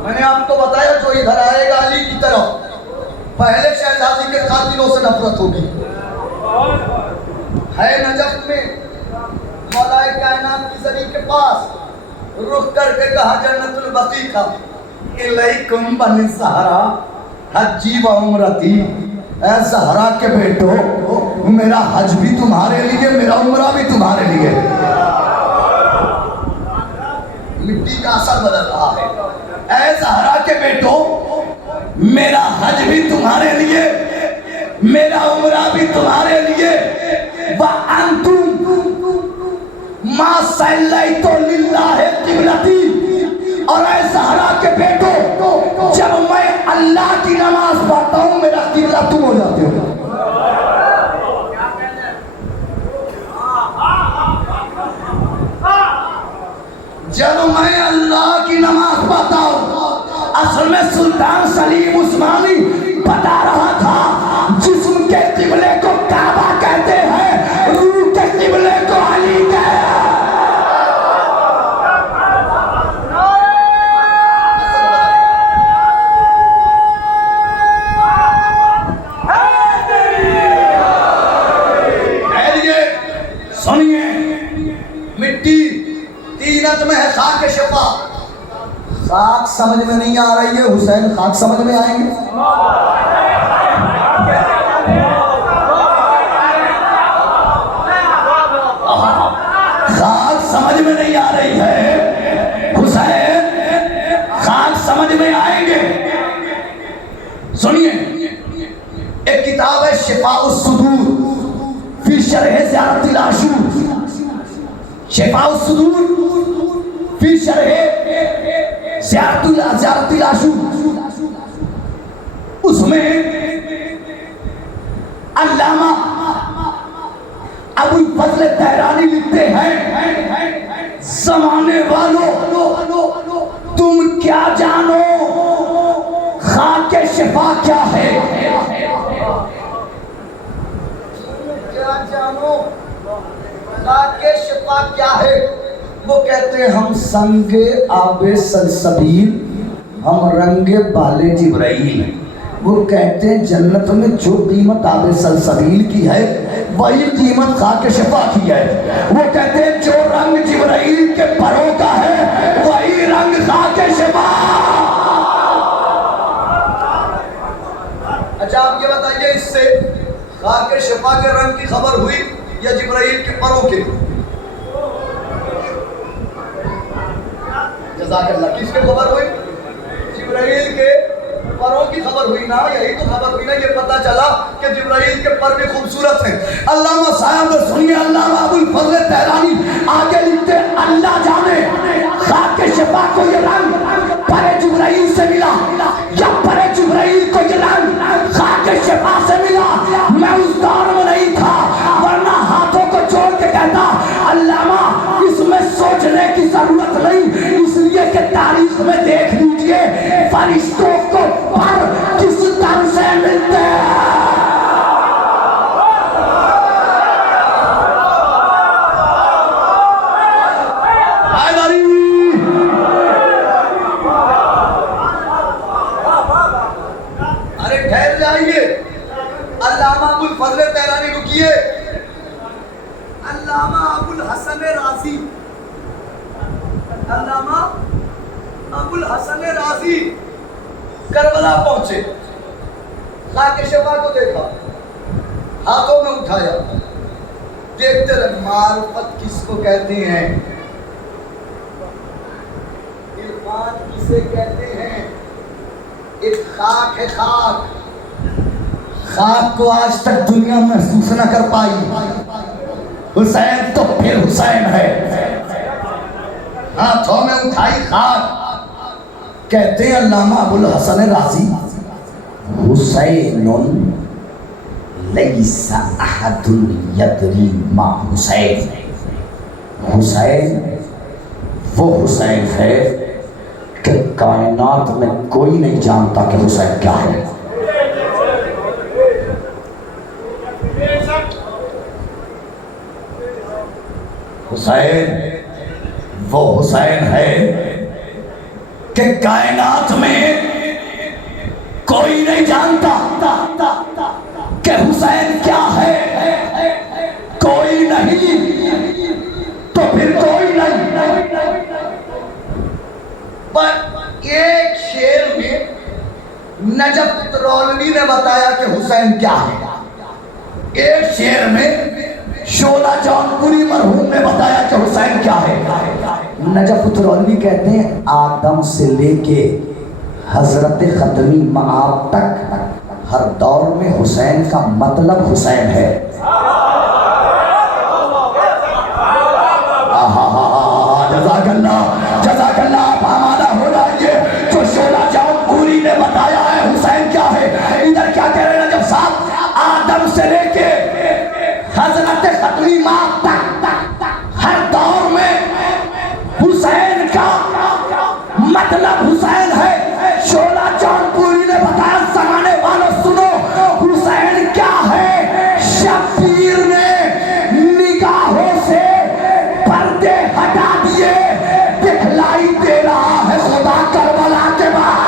میں نے آپ کو بتایا جو ادھر آئے گا علی کی طرف پہلے شہزادی کے قاتلوں سے نفرت ہوگی. ہے نجف میں مولا کائنات کی زمین کے پاس رخ کر کے کہا جنت البقیع کا الیکم بنی زہرا حجی و عمرتی. اے زہرا کے بیٹو، میرا حج بھی تمہارے لیے، میرا عمرہ بھی تمہارے لیے. مٹی کا اثر بدل رہا ہے. اے زہرا کے بیٹو، میرا حج بھی تمہارے لیے، میرا عمرہ بھی تمہارے لیے. وَأَنْتُمْ مَا صَلَّيْتُ لِلَّهِ قِبْلَتِي. اور اے زہرا کے بیٹو، جب میں اللہ کی نماز پڑھتا ہوں میرا قبلہ تم ہو جاتے ہو. جب میں اللہ کی نماز پڑھتا ہوں. اصل میں سلطان سلیم عثمانی بتا رہا تھا جسم کے قبلے کو کعبہ کہتے ہیں، روح کے قبلے کو علی کہتے ہیں. سنیے، مٹی تینت میں ہے خاک شفا. خاک سمجھ میں نہیں آ رہی ہے حسین، خاک سمجھ میں آئیں گے. خاک سمجھ میں نہیں آ رہی ہے حسین، خاک سمجھ میں آئیں گے. سنیے، ایک کتاب ہے شفاء الصدور فی شرح زیارت العاشور. شفاء الصدور فی شرح زیارت العاشور. اس میں علامہ ابو الفضل تہرانی لکھتے ہیں، زمانے والوں تم کیا جانو خاک شفا کیا ہے. کیا جانو خاک شفا کیا ہے. وہ کہتے ہیں ہم سنگ آب سلسبیل، ہم رنگ بال جبرائیل. وہ کہتے ہیں جنت میں جو قیمت آب سلسبیل کی ہے وہی قیمت خاک شفا کی ہے. وہ کہتے ہیں جو رنگ جبرائیل کے پروں کا ہے وہی رنگ خاک شفا. اچھا آپ یہ بتائیے، اس سے خاک شفا کے رنگ کی خبر ہوئی یا جبرائیل کے پروں کے؟ جزاک اللہ. کس کے خبر ہوئی؟ جبرائیل کے پروں کی خبر ہوئی نا. یہی تو خبر ہوئی نا. یہ پتہ چلا کہ جبرائیل کے پر بھی خوبصورت ہیں. علامہ صاحب سنیے، علامہ ابو الفضل تہرانی آگے لکھتے ہیں اللہ جانے خاک شفا کو یہ رنگ پر جبرائیل سے ملا یا پر جبرائیل کو یہ رنگ خاک شفا سے ملا. میں اس دور میں نہیں تھا ورنہ ہاتھوں کو جوڑ کے کہتا علامہ اس میں سوچنے کی ضرورت نہیں، اس لیے کہ تاریخ میں دیکھ لیجئے فرشتوں کو پر کس طرح سے ملتے ہیں. ارے ٹھہر جائیے، علامہ ابو الفضل تہرانی رکیے. علامہ ابو الحسن رازی، علامہ ابو الحسن رازی کربلا پہنچے، خاک شفا کو دیکھا، ہاتھوں میں اٹھایا، دیکھتے رہے. معرفت کس کو کہتے ہیں؟ عرفان کسے کہتے ہیں؟ ایک خاک ہے، خاک، خاک کو آج تک دنیا محسوس نہ کر پائی۔ حسین تو پھر حسین ہے، ہاتھوں میں اٹھائی خاک۔ کہتے ہیں علامہ ابوالحسن رازی، حسین لیس احد یدری ما حسین، حسین وہ حسین ہے کہ کائنات میں کوئی نہیں جانتا کہ حسین کیا ہے۔ حسین وہ حسین ہے کہ کائنات میں کوئی نہیں جانتا کہ حسین کیا ہے، کوئی نہیں تو پھر کوئی نہیں۔ پر ایک شعر میں نجف اترولوی نے بتایا کہ حسین کیا ہے، ایک شعر میں شعلہ جونپوری مرحوم نے بتایا کہ حسین کیا ہے۔ نجف اترولوی کہتے ہیں آدم سے لے کے حضرت ختمی مآب تک ہر دور میں حسین کا مطلب حسین ہے۔ جزاک اللہ، جزاک اللہ، آپ ہمارا ہو جائیے۔ جو شعلہ جونپوری نے بتایا ہے حسین کیا ہے، ادھر کیا کہہ رہے ہیں نجف صاحب؟ آدم سے لے کے حضرت ختمی مآب تک ہر دور میں حسین کا مطلب حسین ہے۔ شعلہ جونپوری نے بتایا زمانے والوں سنو حسین کیا ہے۔ شبیر نے نگاہوں سے پردے ہٹا دیے، دکھلائی دے رہا ہے خدا کربلا کے بعد۔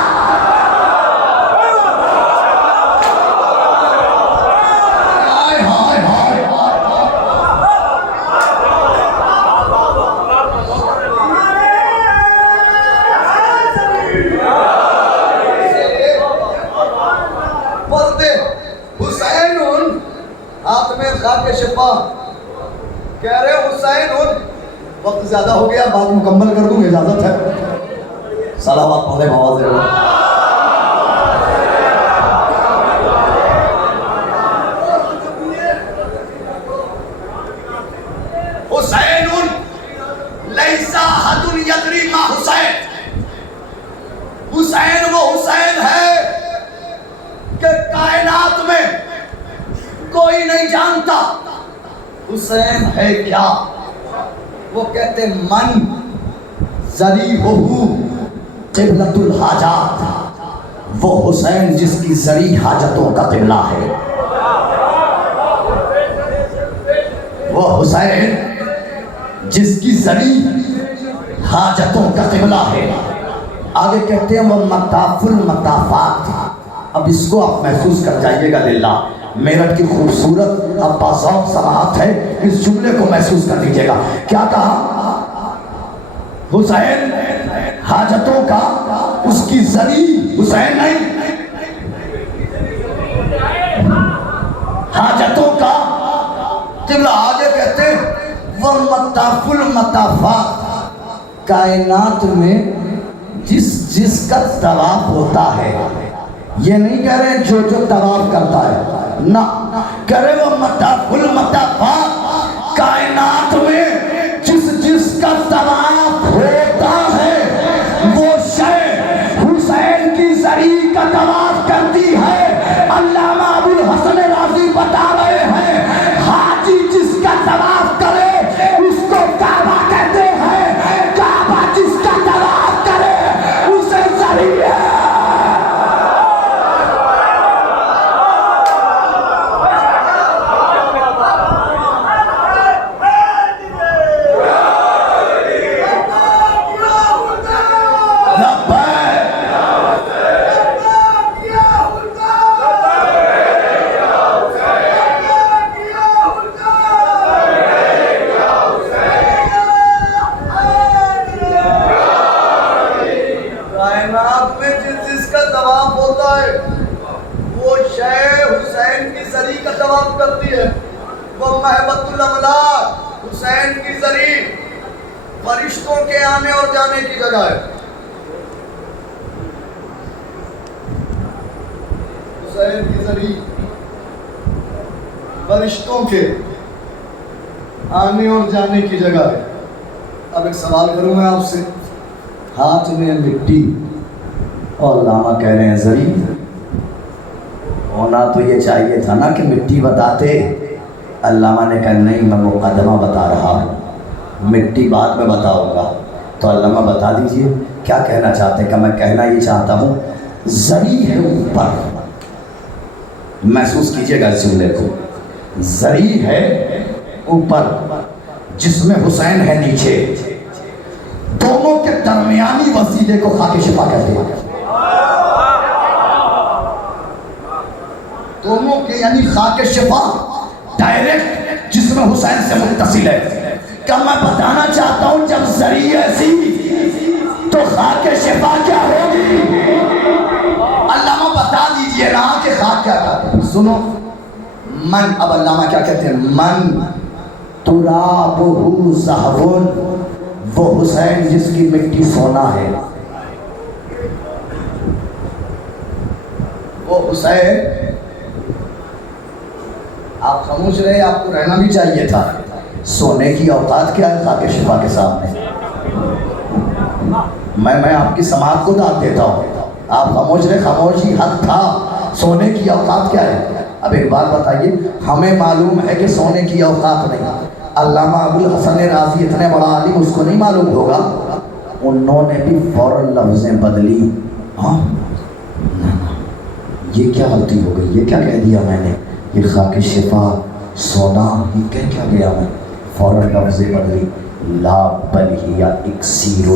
خاک شفا کہہ رہے حسین وقت زیادہ ہو گیا، بات مکمل کر دوں، اجازت ہے؟ صلوات پڑھے بواز حسین لیس احد یدری ما حسین، حسین وہ حسین ہے کہ کائنات میں کوئی نہیں جانتا حسین ہے کیا۔ وہ کہتے من ذریعہ قبلۃ الحاجات، وہ حسین جس کی ذریع حاجتوں کا قبلہ ہے، وہ حسین جس کی ذریع حاجتوں کا قبلہ ہے۔ آگے کہتے ہیں وہ مطاف المطافات۔ اب اس کو آپ محسوس کر جائیے گا للہ، میرٹ کی خوبصورت اب باذوق سماعت ہے، اس جملے کو محسوس کر دیجیے گا۔ کیا کہا؟ حسین حاجتوں کا اس کی ذریع، حسین نہیں، حاجتوں کا قبلہ۔ آگے کہتے وہ مطاف المطافات، کائنات میں جس کا طواف ہوتا ہے، یہ نہیں کہہ رہے جو طواف کرتا ہے، نہ، کہہ رہے وہ مطاف المطافات، کائنات میں جس کا طواف ہوتا ہے وہ شے حسین کی ذریع کا طواف کرتی ہے۔ علامہ ابوالحسن رازی بتا رہے ہیں حاجی جس کا طواف کرے اس کو کعبہ کہتے ہیں، کعبہ جس کا طواف کرے اسے ذریع ہے۔ حسین کی ذریع فرشتوں کے آنے اور جانے کی جگہ ہے۔ حسین کی زری فرشتوں کے آنے اور جانے کی جگہ ہے. اب ایک سوال کروں میں آپ سے, ہاتھ میں مٹی اور علامہ کہہ رہے ہیں زری, ہونا تو یہ چاہیے تھا نا کہ مٹی بتاتے. علامہ نے کہا نہیں, میں مقدمہ بتا رہا ہوں, مٹی بعد میں بتاؤں گا. تو علامہ بتا دیجئے کیا کہنا چاہتے ہیں. کہ میں کہنا یہ چاہتا ہوں زری ہے اوپر, محسوس کیجئے گا اس جملے کو, زری ہے اوپر جس میں حسین ہے نیچے, دونوں کے درمیانی وسیلے کو خاک شفا کہتے ہیں. دونوں کے یعنی خاک شفا ڈائریکٹ جس میں حسین سے متصل ہے. کہ میں بتانا چاہتا ہوں جب زری ایسی تو خاک شفا کیا ہوگی. علامہ بتا دیجئے نا کہ خاک کیا کہتے ہیں. سنو من, اب علامہ کیا کہتے ہیں, من ترابہ ذہب, وہ حسین جس کی مٹی سونا ہے. وہ حسین, آپ خاموش رہے, آپ کو رہنا بھی چاہیے تھا. سونے کی اوقات کیا ہے خاک شفا کے سامنے. میں آپ کی سماعت کو داد دیتا ہوں, آپ خاموش رہے, خاموشی حق تھا. سونے کی اوقات کیا ہے. اب ایک بات بتائیے, ہمیں معلوم ہے کہ سونے کی اوقات نہیں. علامہ ابوالحسن رازی اتنے بڑا عالم, اس کو نہیں معلوم ہوگا. انہوں نے بھی فوراً لفظیں بدلی. ہاں یہ کیا غلطی ہو گئی, یہ کیا کہہ دیا میں نے, یہ خاک شفا سونا, یہ کہہ کیا گیا میں. فوراً لفظیں بدلی, لا بل ہی اکسیر,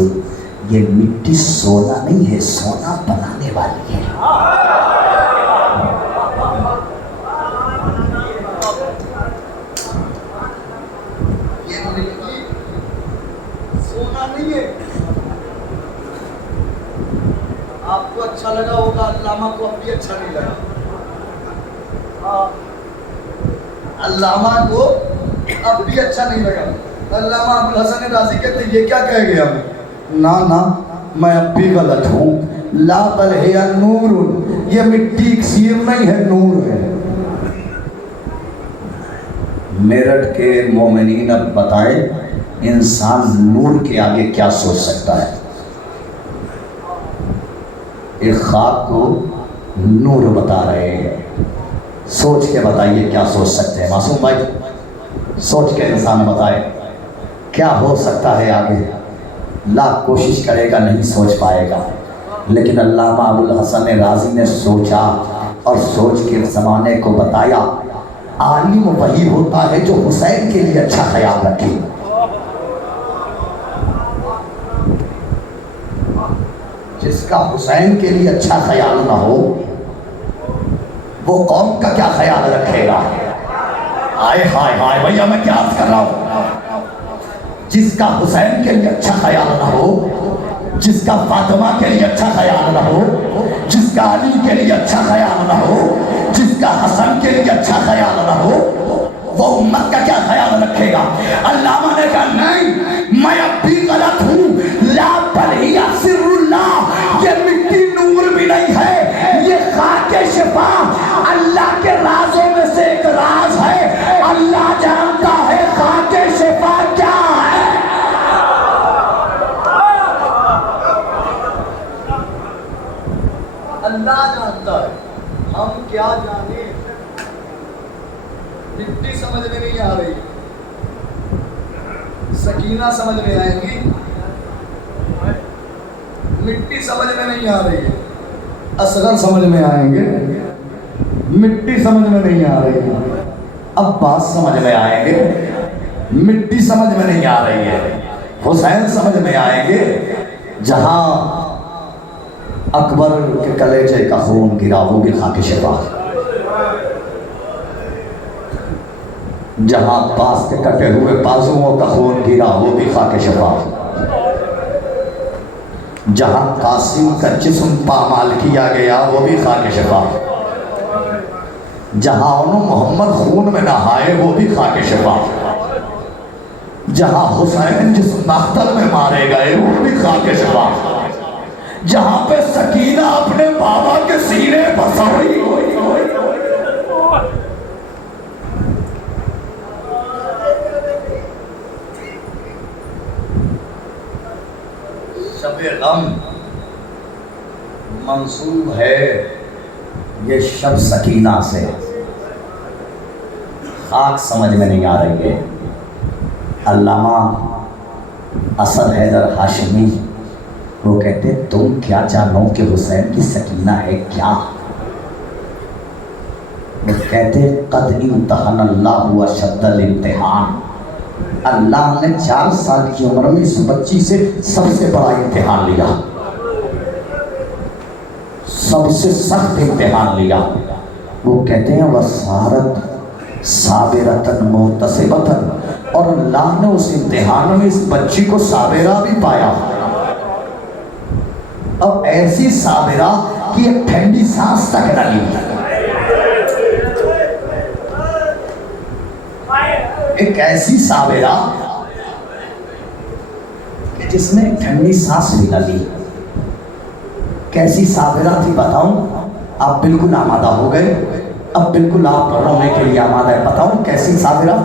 یہ مٹی سونا نہیں ہے, سونا بنانے والی ہے. یہ مٹی سونا نہیں ہے. آپ کو اچھا لگا ہوگا, علامہ کو اب بھی اچھا نہیں لگا. علامہ کو اب بھی اچھا نہیں لگا. علامہ ابوالحسن رازی کہتے ہیں یہ کیا کہہ گیا میں. نا میں اب بھی غلط ہوں. لا بل ہے نور, یہ مٹی اکسیر نہیں ہے, نور ہے. میرٹھ کے مومنین اب بتائیں انسان نور کے آگے کیا سوچ سکتا ہے. ایک خاک کو نور بتا رہے ہیں, سوچ کے بتائیے کیا سوچ سکتے ہیں. معصوم بھائی سوچ کے انسان بتائے کیا ہو سکتا ہے آگے. لاکھ کوشش کرے گا نہیں سوچ پائے گا. لیکن علامہ ابوالحسن رازی نے سوچا اور سوچ کے زمانے کو بتایا. عالم وہی ہوتا ہے جو حسین کے لیے اچھا خیال رکھے. جس کا حسین کے لیے اچھا خیال نہ ہو وہ قوم کا کیا خیال رکھے گا. آئے ہائے ہائے بھیا میں کیا عرض کر رہا ہوں. جس کا حسین کے لیے اچھا خیال نہ ہو, جس کا فاطمہ کے لیے اچھا خیال نہ ہو, جس کا علی کے لیے اچھا خیال نہ ہو, جس کا حسن کے لیے اچھا خیال نہ ہو, وہ امت کا کیا خیال رکھے گا. علامہ نے کہا نہیں میں اب بھی غلط ہوں. لا بل ہی سر اللہ, یہ مٹی نور بھی نہیں ہے, یہ خاک شفا اللہ کے رازوں میں سے ایک راز ہے. اللہ جانتا ہے خاک شفا کیا ہے. اللہ جانتا ہے, ہم کیا جانے. مٹی سمجھ میں نہیں آ رہی, سکینہ سمجھ میں آئیں گی, مٹی سمجھ میں نہیں آ رہی ہے. اصغر سمجھ میں آئیں گے, مٹی سمجھ میں نہیں آ رہی ہے. عباس سمجھ میں آئیں گے, مٹی سمجھ میں نہیں آ رہی ہے. حسین سمجھ میں آئیں گے. جہاں اکبر کے کلیجے کا خون گرا وہ بھی خاک شفا. جہاں عباس کے کٹے ہوئے بازوؤں کا خون گرا وہ بھی خاک شفا. جہاں قاسم کا جسم پامال کیا گیا وہ بھی خاک شفا. جہاں انہوں محمد خون میں نہائے وہ بھی خاک شفا. جہاں حسین جس مقتل میں مارے گئے وہ بھی خاک شفا. جہاں پہ سکینہ اپنے بابا کے سینے پر سوئی شب غم منسوب ہے یہ شب سکینہ سے. خاک سمجھ میں نہیں آ رہی ہے. علامہ اسد حیدر ہاشمی وہ کہتے تم کیا جانو کہ حسین کی سکینہ ہے کیا؟ وہ کہتے قد امتحن اللہ اشد الامتحان. اللہ نے 4 سال کی عمر میں اس بچی سے سب سے بڑا امتحان لیا, سب سے سخت امتحان لیا. وہ کہتے ہیں وَصَارَتْ صَابِرَةً مُحْتَسِبَةً, اور اللہ نے اس امتحان میں اس بچی کو صابرہ بھی پایا, اور ایسی صابرہ کہ ایک ٹھنڈی سانس تک نہ لی. ایک ایسی صابرہ کہ جس نے ٹھنڈی سانس بھی نہ لی. کیسی صابرہ تھی بتاؤں؟ آپ بالکل آمادہ ہو گئے, اب بالکل آپ رونے کے لیے آمادہ ہے. بتاؤں کیسی صابرہ؟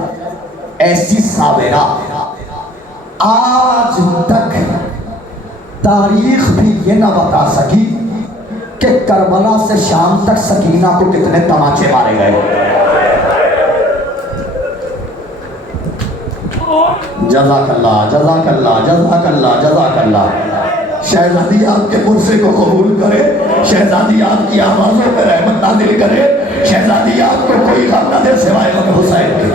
ایسی صابرہ آج تک تاریخ بھی یہ نہ بتا سکی کہ کربلا سے شام تک سکینہ کو کتنے تماچے مارے گئے. جزاک اللہ جزاک اللہ جزاک اللہ جزاک اللہ. شہزادی آپ کے پرسے کو قبول کرے, شہزادی آپ کی آوازوں پہ رحمت نازل کرے, شہزادی آپ کو کوئی غم نہ دے سوائے غم حسین کے.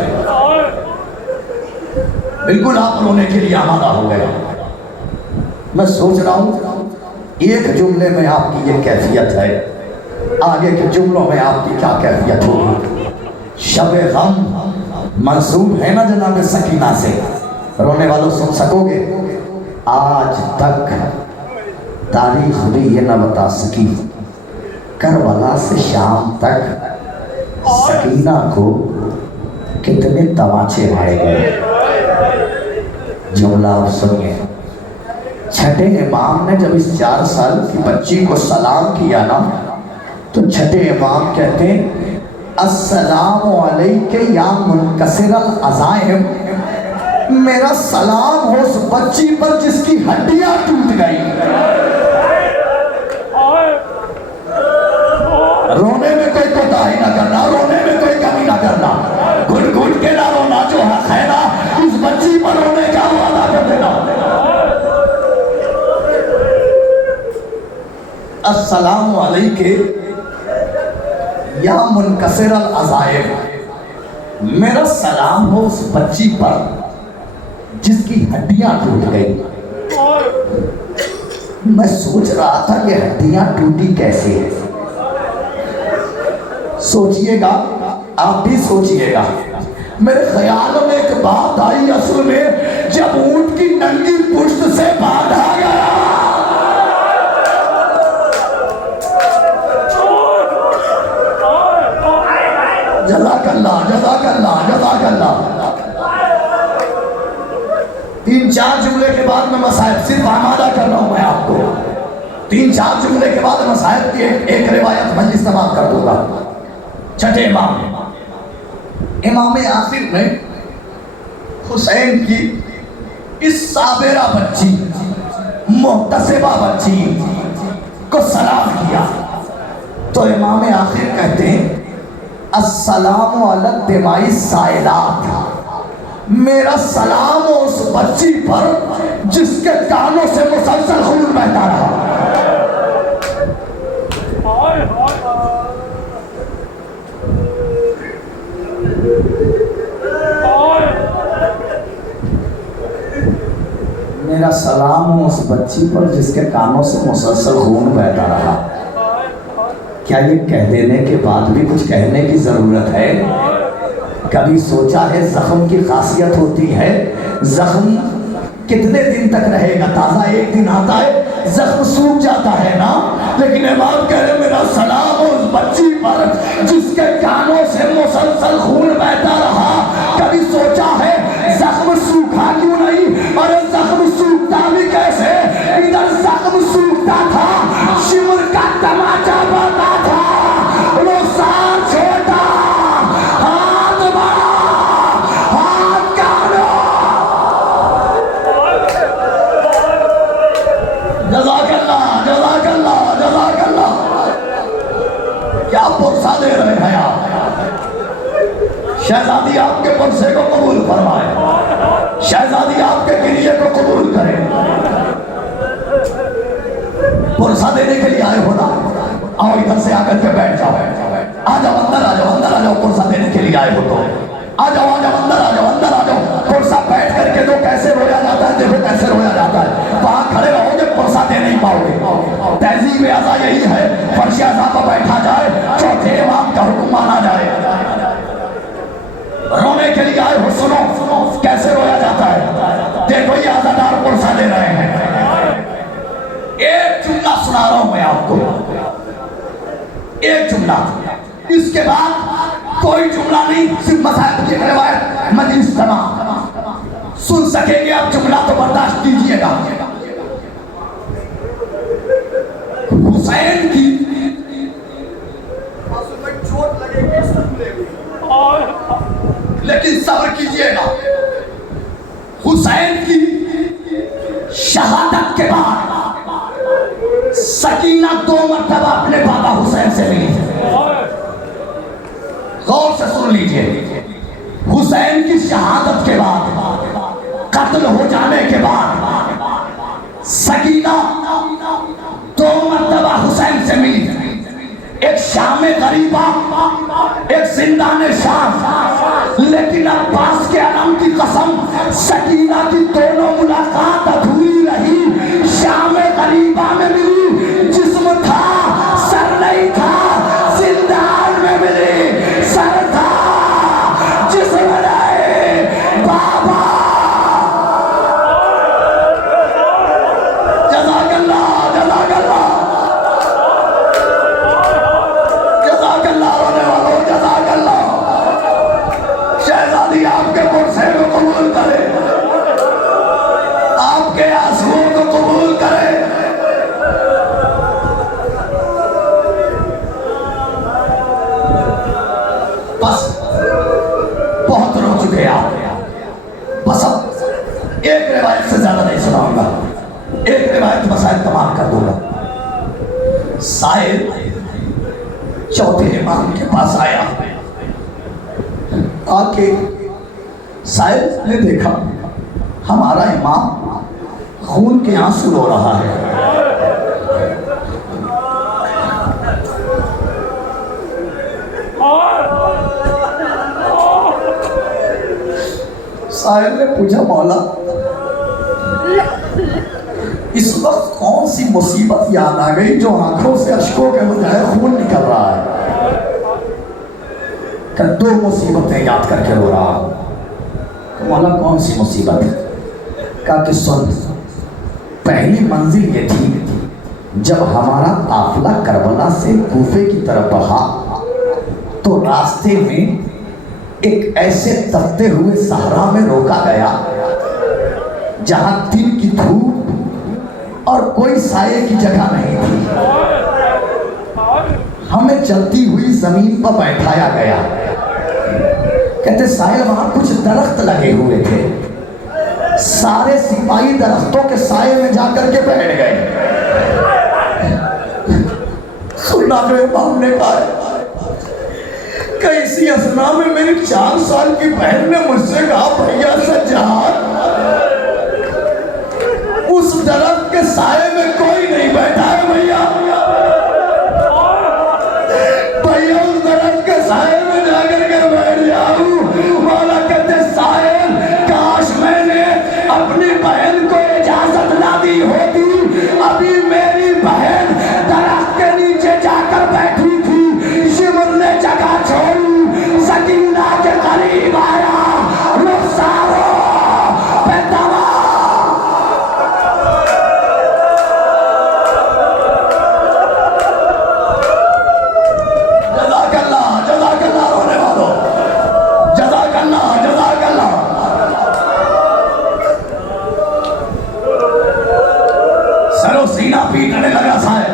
بالکل آپ رونے کے لیے آمادہ ہو گئے. میں سوچ رہا ہوں ایک جملے میں آپ کی یہ کیفیت ہے, آگے کے جملوں میں آپ کی کیا کیفیت ہوگی. شب غم منسوب ہے نا جناب سکینہ سے, رونے والوں سن سکو گے. آج تک تاریخ بھی یہ نہ بتا سکی کربلا سے شام تک سکینہ کو کتنے تماچے مارے گئے. جملہ آپ سنیے. چھٹے امام نے جب اس 4 سال کی بچی کو سلام کیا نا, تو چھٹے امام کہتے ہیں السلام علیک یا منکسر العظائم, میرا سلام ہو اس بچی پر جس کی ہڈیاں ٹوٹ گئی. رونے میں کوئی کوتاہی نہ کرنا, رونے میں کوئی کمی نہ کرنا, گھٹ گھٹ کے نہ رونا, جو حق ہے نا اس بچی پر رونے کا وعدہ کر دینا. السلام علیک یا منکسر العظائم, میرا سلام ہو اس بچی پر جس کی ہڈیاں ٹوٹ گئی. میں سوچ رہا تھا کہ ہڈیاں ٹوٹی کیسے ہیں. سوچئے گا, آپ بھی سوچئے گا. میرے خیال میں ایک بات آئی اصل میں جب اونٹ کی ننگی پشت سے باندھا گیا. جزاک اللہ جزاک اللہ جزاک اللہ. 3-4 جملے کے بعد میں مصائب صرف آمادہ کر رہا ہوں. میں آپ کو 3-4 جملے کے بعد مصائب کی ایک روایت مجلس تمام کر دوں گا. چھٹے امام آخر نے حسین کی اس صابرہ بچی, محتسبہ بچی کو سلام کیا, تو امام آخر کہتے ہیں السلام علی الدماء السائلات, میرا سلام ہو اس بچی پر جس کے کانوں سے مسلسل خون بہتا رہا. میرا سلام ہو اس بچی پر جس کے کانوں سے مسلسل خون بہتا رہا. کیا یہ کہہ دینے کے بعد بھی کچھ کہنے کی ضرورت ہے؟ کبھی سوچا ہے زخم کی خاصیت ہوتی ہے, زخم کتنے دن تک رہے گا؟ تازہ ایک دن آتا ہے, زخم سوکھ جاتا ہے نا. لیکن امام کہہ رہے میرا سلام اس بچی پر جس کے کانوں سے مسلسل خون بہتا رہا. کبھی سوچا ہے زخم سوکھا کیوں نہیں؟ اور زخم سوکھتا بھی کیسے؟ ادھر زخم سوکھتا تھا, شمر کا تماچا بڑھتا تھا, رخسار چھوٹا, ہاتھ بڑا, ہاتھ کانو. پرسہ دے رہے ہیں آپ. شہزادی آپ کے پرسے کو قبول فرمائے, شہزادی آپ کے گریے کو قبول کرے. پرسہ دینے کے لیے آئے ہو نا, آؤ ادھر سے آ کر کے بیٹھ جاؤ. آ جاؤ اندر, آ جاؤ اندر, آ جاؤ. پرسہ دینے کے لیے آئے ہو تو آ جاؤ, آ جاؤ اندر, آ جاؤ اندر, آ جاؤ. پرسہ بیٹھ کر کے تو کیسے رویا جاتا ہے, دیکھو کیسے رویا جاتا ہے. وہاں کھڑے رہو گے پرسہ دے نہیں پاؤ گے. تہذیب اعضا یہی ہے, فرش اعضا پر بیٹھا جائے, چوتھے امام کا حکم مانا جائے. رونے کے لیے آئے ہو, سنو کیسے رویا جاتا ہے. دیکھو یہ عزادار پرسہ دے رہے ہیں. ایک جملہ سنا رہا ہوں میں آپ کو, ایک جملہ, اس کے بعد کوئی جملہ نہیں. صرف مذاہب کی روایت مجلس تمام سن سکیں گے, اب جملہ تو برداشت کیجئے گا. حسین کی چوٹ لگے گی, لیکن صبر کیجئے گا. حسین کی شہادت کے بعد سکینہ 2 مرتبہ اپنے بابا حسین سے ملی. غور سے سن لیجئے. حسین کی شہادت کے بعد, قتل ہو جانے کے بعد, سکینہ 2 مرتبہ حسین سے ملی. ایک شام غریبہ, ایک زندان شام. لیکن عباس کے علم کی قسم, سکینہ کی دونوں ملاقات ادھوری رہی. شام غریبہ میں ملی, جسم تھا سر نہیں تھا. زندان میں ملی, سر تھا جسم نہیں. بابا جزاک اللہ, جزاک اللہ, جزاک اللہ. رونے والوں جزاک اللہ. شہزادی آپ کے پرسے کو قبول کرے, آپ کے آنسوؤں کو قبول کرے. بس بہت رو چکے آپ, بس اب ایک روایت سے زیادہ نہیں سناؤں گا, ایک روایت مسائل تمام کر دوں گا. سائل چوتھے امام کے پاس آیا, آ کے سائل نے دیکھا ہمارا امام خون کے آنسو رو رہا ہے. سائل نے پوچھا, مولا اس وقت کون سی مصیبت یاد آ گئی جو آنکھوں سے اشکوں کے بجائے خون نکل رہا ہے؟ کہ 2 مصیبتیں یاد کر کے رو رہا. مولا کون سی مصیبت ہے؟ کہا کہ سن, پہلی منزل یہ تھی جب ہمارا قافلہ کربلا سے کوفے کی طرف بڑھا تو راستے میں ایک ایسے تپتے ہوئے صحرا میں روکا گیا جہاں دن کی دھوپ اور کوئی سائے کی جگہ نہیں تھی. ہمیں چلتی ہوئی زمین پر بیٹھایا گیا. کہتے سائل وہاں کچھ درخت لگے ہوئے تھے, سارے سپاہی درختوں کے سائے میں جا کر کے بیٹھ گئے. سنا جو امام نے کہا کہ اسی اثنا میں میری 4 سال کی بہن نے مجھ سے کہا, بھیا سجاد اس درخت کے سائے میں کوئی نہیں بیٹھا ہے. بھیا اس درخت کے سائے میں جا کر کے بیٹھ جاؤں. مولا کہتے سائل کاش میں نے اپنی بہن کو اجازت نہ دی ہوتی, ابھی میری بہن درخت کے نیچے جا کر بیٹھی تھی. شمر نے جگہ چھوڑی, سکینہ کے قریب آیا, رخساروں پہ دوا. جزاک اللہ, جزاک اللہ. رونے والوں جزاک اللہ, جزاک اللہ. سرو سینہ پیٹنے لگا سائے.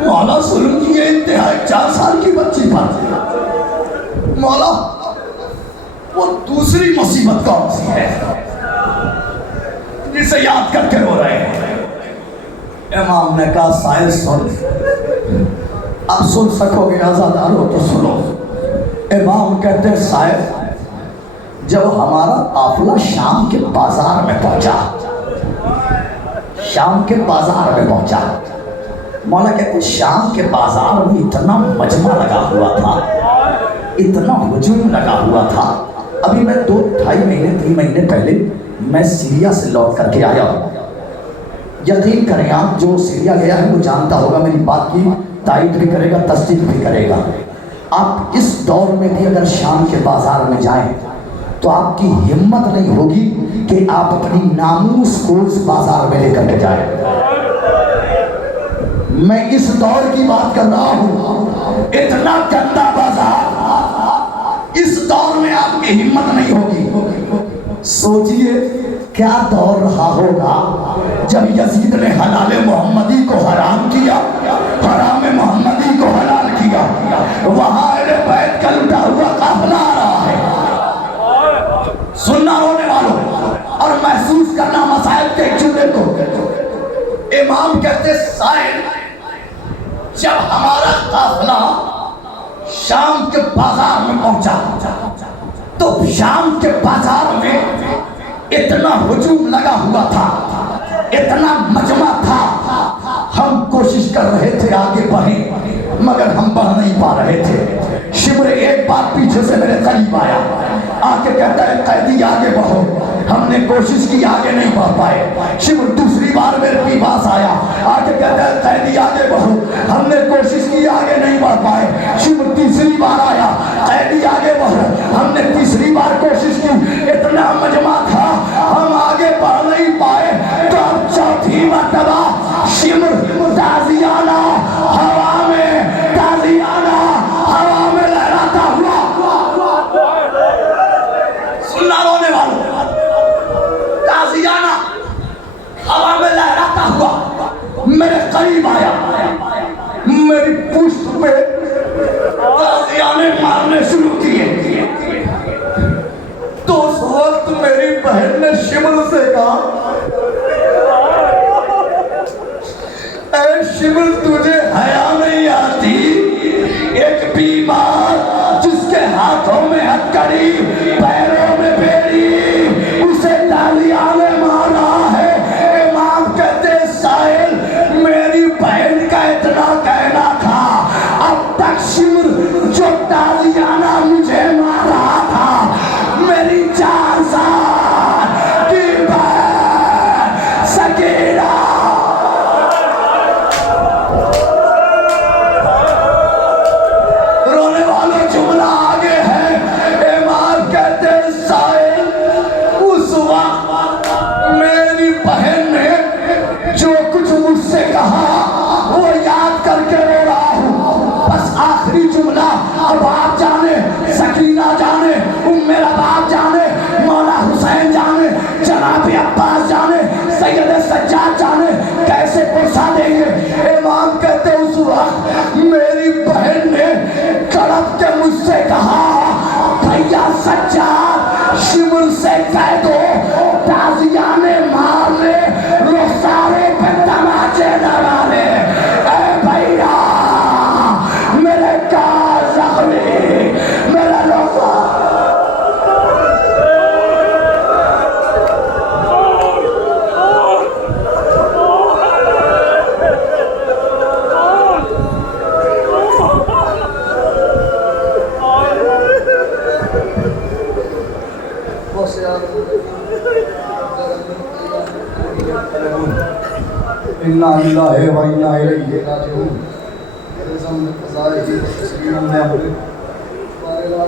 مولا ظلم کیے انتہائی 4 سال کی بچی پر. مولا وہ دوسری مصیبت کون سی ہے جسے یاد کر کے رو رہے ہیں؟ امام نے کہا سائل سن, اب سن سکو گے آزادارو تو سنو. امام کہتے ہیں صاحب جب ہمارا قافلہ شام کے بازار میں پہنچا، شام کے بازار میں پہنچا، مولا کہتے ہیں شام کے بازار میں اتنا مجمع لگا ہوا تھا، اتنا ہجوم لگا ہوا تھا. ابھی میں 2-2.5 مہینے 3 مہینے پہلے میں سیریا سے لوٹ کر کے آیا ہوں. یقین کریں آپ جو سیریا گیا ہے وہ جانتا ہوگا، میری بات کی تائید بھی کرے گا، تصدیق بھی کرے گا. آپ اس دور میں بھی اگر شام کے بازار میں جائیں تو آپ کی ہمت نہیں ہوگی کہ آپ اپنی ناموس کو اس بازار میں لے کر کے جائیں. میں اس دور کی بات کر رہا ہوں، اتنا گندا بازار، اس دور میں آپ کی ہمت نہیں ہوگی. سوچئے کیا دور رہا ہوگا جب یزید نے حلال محمدی کو حرام کیا، حرام محمدی کو حلال کیا. وہاں اہل بیت کا لٹا ہوا قافلہ آ رہا ہے. سننا رونے والوں اور محسوس کرنا مسائل کے ایک جملے کو. امام کہتے سائل جب ہمارا قافلہ شام کے بازار میں پہنچا تو شام کے بازار میں اتنا ہجوم لگا ہوا تھا، اتنا مجمع تھا. ہم کوشش کر رہے تھے آگے بڑھیں مگر ہم بڑھ نہیں پا رہے تھے. شبر ایک بار پیچھے سے میرے قریب آیا، آ کے کہتا ہے قیدی آگے بڑھو. ہم نے کوشش کی آگے نہیں بڑھ پائے. شبر دوسری بار میرے پاس آیا، آ کے کہتا ہے قیدی آگے بڑھو. ہم نے کوشش کی آگے نہیں بڑھ پائے. شبر تیسری بار آیا، قیدی آگے بڑھو. ہم نے تیسری بار کوشش کی، اتنا مجمع تھا ہم آگے بڑھ نہیں پائے. تو اب چوتھی مرتبہ شبر تازیانہ ہوا میں، تازیانہ ہوا میں لہراتا ہوا. سننا رونے والوں، تازیانہ ہوا میں لہراتا ہوا میرے قریب آیا، میری پشت پہ تازیانے مارنے شروع کیے. تو اس وقت میری بہن نے شمل سے کہا اے شمل تجھے حیا نہیں آتی؟ ایک بیمار جس کے ہاتھوں میں ہتکڑی پیروں میں بیڑی اسے تالیاں نے مارا ہے. امام کہتے سائل میری بہن کا اتنا کہنا تھا اب تک شمر جو تالیانہ مجھے مار رہا تھا میری 4 سال کی بہن سکینہ. رونے والوں جملہ آگے ہے. امام کہتے سائل اس وقت میری بہن نے جو کچھ مجھ سے کہا وہ یاد کر کے رو رہا ہوں. بس آخری جملہ اب آپ جانے، سکینہ جانے، میرا باپ جانے، مولا حسین جانے، جناب عباس جانے، سید سجاد جانے کیسے پرسا دیں گے. امام کہتے اس وقت میری بہن نے کڑپ کے مجھ سے کہا بھیا سجاد شمر سے کہہ دو تازیانے مارنے، رخسارے پہ تماچے ڈالے. اے بھیا میرے کا زخمی میرا لوگا. انا للہ و انا الیہ راجعون.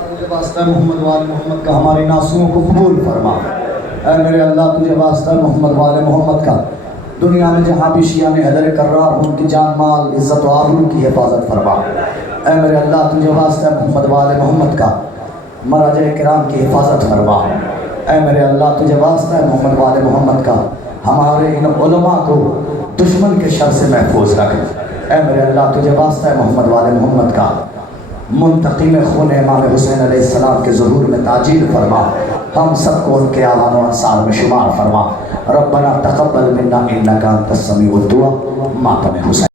تجھے واسطہ محمد وال محمد کا ہماری ناسوں کو قبول فرما. اے میرے اللہ تجھے واسطہ محمد وال محمد کا دنیا میں جہاں بھی شیعہ نے حیدر کرار ان کی جان مال عزت و آبرو کی حفاظت فرما. اے میرے اللہ تجھے واسطہ محمد وال محمد کا مراجع کرام کی حفاظت فرما. اے میرے اللہ تجھے واسطہ محمد وال محمد کا ہمارے ان علماء کو دشمن کے شر سے محفوظ رکھ. اے میرے اللہ تجھے واسطہ محمد وال محمد کا منتقم خون امام حسین علیہ السلام کے ظہور میں تاجیل فرما. ہم سب کو ان کے آوان و انصار میں شمار فرما. ربنا تقبل منا انکا انت السمیع الدعا. ماتم حسین.